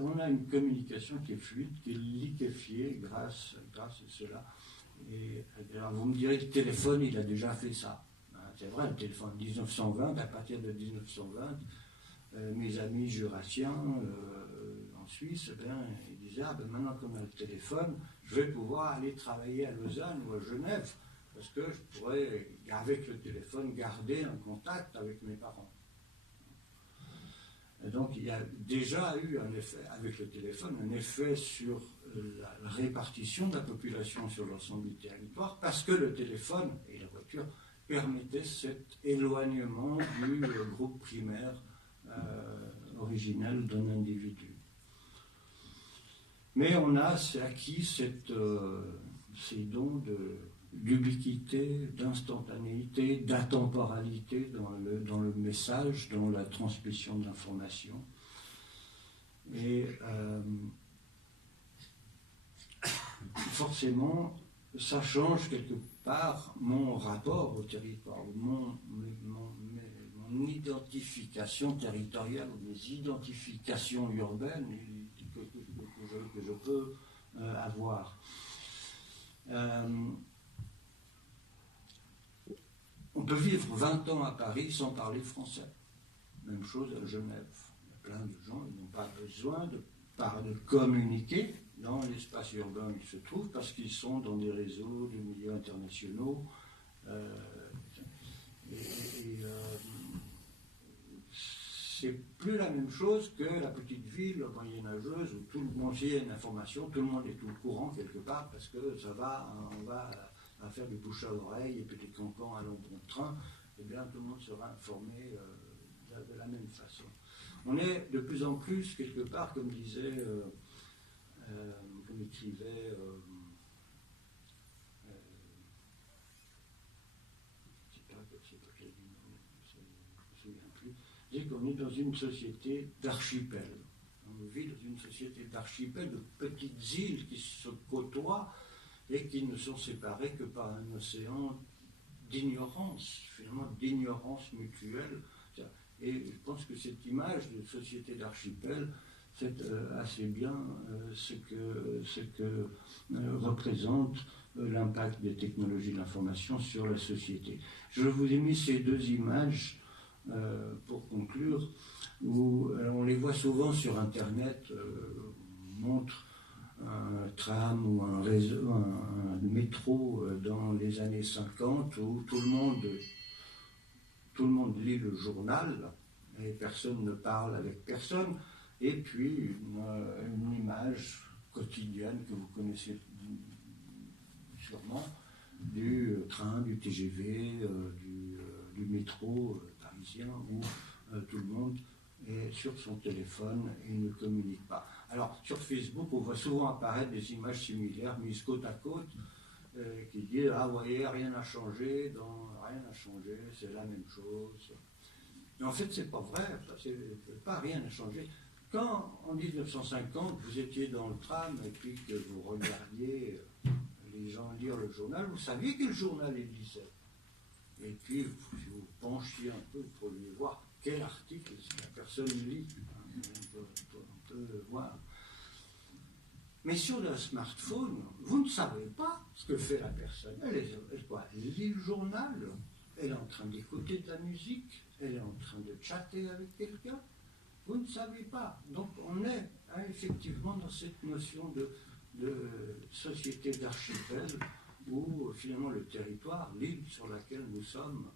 on a une communication qui est fluide, qui est liquéfiée grâce à cela. Et alors vous me direz que le téléphone, il a déjà fait ça. C'est vrai, le téléphone 1920, à partir de 1920, mes amis jurassiens en Suisse, ils disaient maintenant qu'on a le téléphone, je vais pouvoir aller travailler à Lausanne ou à Genève, parce que je pourrais, avec le téléphone, garder un contact avec mes parents. Et donc il y a déjà eu un effet, avec le téléphone, un effet sur la répartition de la population sur l'ensemble du territoire, parce que le téléphone et la voiture permettaient cet éloignement du groupe primaire originel d'un individu. Mais on a acquis ces dons d'ubiquité, d'instantanéité, d'atemporalité dans le message, dans la transmission de l'information. Et forcément, ça change quelque part mon rapport au territoire, mon identification territoriale, mes identifications urbaines que je peux avoir. On peut vivre 20 ans à Paris sans parler français. Même chose à Genève. Il y a plein de gens qui n'ont pas besoin de communiquer dans l'espace urbain où ils se trouvent parce qu'ils sont dans des réseaux, des milieux internationaux. C'est plus la même chose que la petite ville moyenâgeuse où tout le monde y a une information, tout le monde est tout au courant quelque part parce que on va faire du bouche à oreille et puis des cancans à l'ombre de train, et bien tout le monde sera informé de la même façon. On est de plus en plus quelque part, comme disait, comme écrivait qu'on est dans une société d'archipel. On vit dans une société d'archipel, de petites îles qui se côtoient et qui ne sont séparées que par un océan d'ignorance, finalement d'ignorance mutuelle. Et je pense que cette image de société d'archipel, c'est assez bien ce que représente l'impact des technologies de l'information sur la société. Je vous ai mis ces deux images pour conclure, où on les voit souvent sur Internet, on montre un tram ou un métro dans les années 50 où tout le monde lit le journal et personne ne parle avec personne, et puis une image quotidienne que vous connaissez sûrement du train, du TGV, du métro parisien où tout le monde est sur son téléphone et ne communique pas. Alors sur Facebook, on voit souvent apparaître des images similaires mises côte à côte qui disent ah voyez, rien n'a changé, c'est la même chose. Mais en fait, c'est pas vrai, rien n'a changé. Quand en 1950 vous étiez dans le tram et puis que vous regardiez les gens lire le journal, vous saviez quel journal ils lisaient. Et puis, si vous penchiez un peu, vous pourriez voir quel article la personne lit. On peut voir. Mais sur le smartphone, vous ne savez pas ce que fait la personne. Elle lit le journal, elle est en train d'écouter de la musique, elle est en train de chatter avec quelqu'un. Vous ne savez pas. Donc on est effectivement dans cette notion de société d'archipel où finalement le territoire, l'île sur laquelle nous sommes,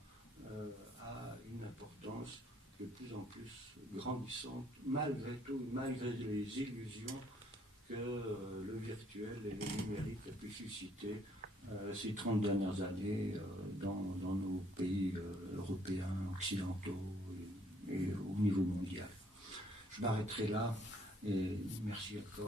a une importance de plus en plus grandissante, malgré tout, malgré les illusions que le virtuel et le numérique a pu susciter ces 30 dernières années dans nos pays européens, occidentaux et au niveau mondial. Je m'arrêterai là et merci encore.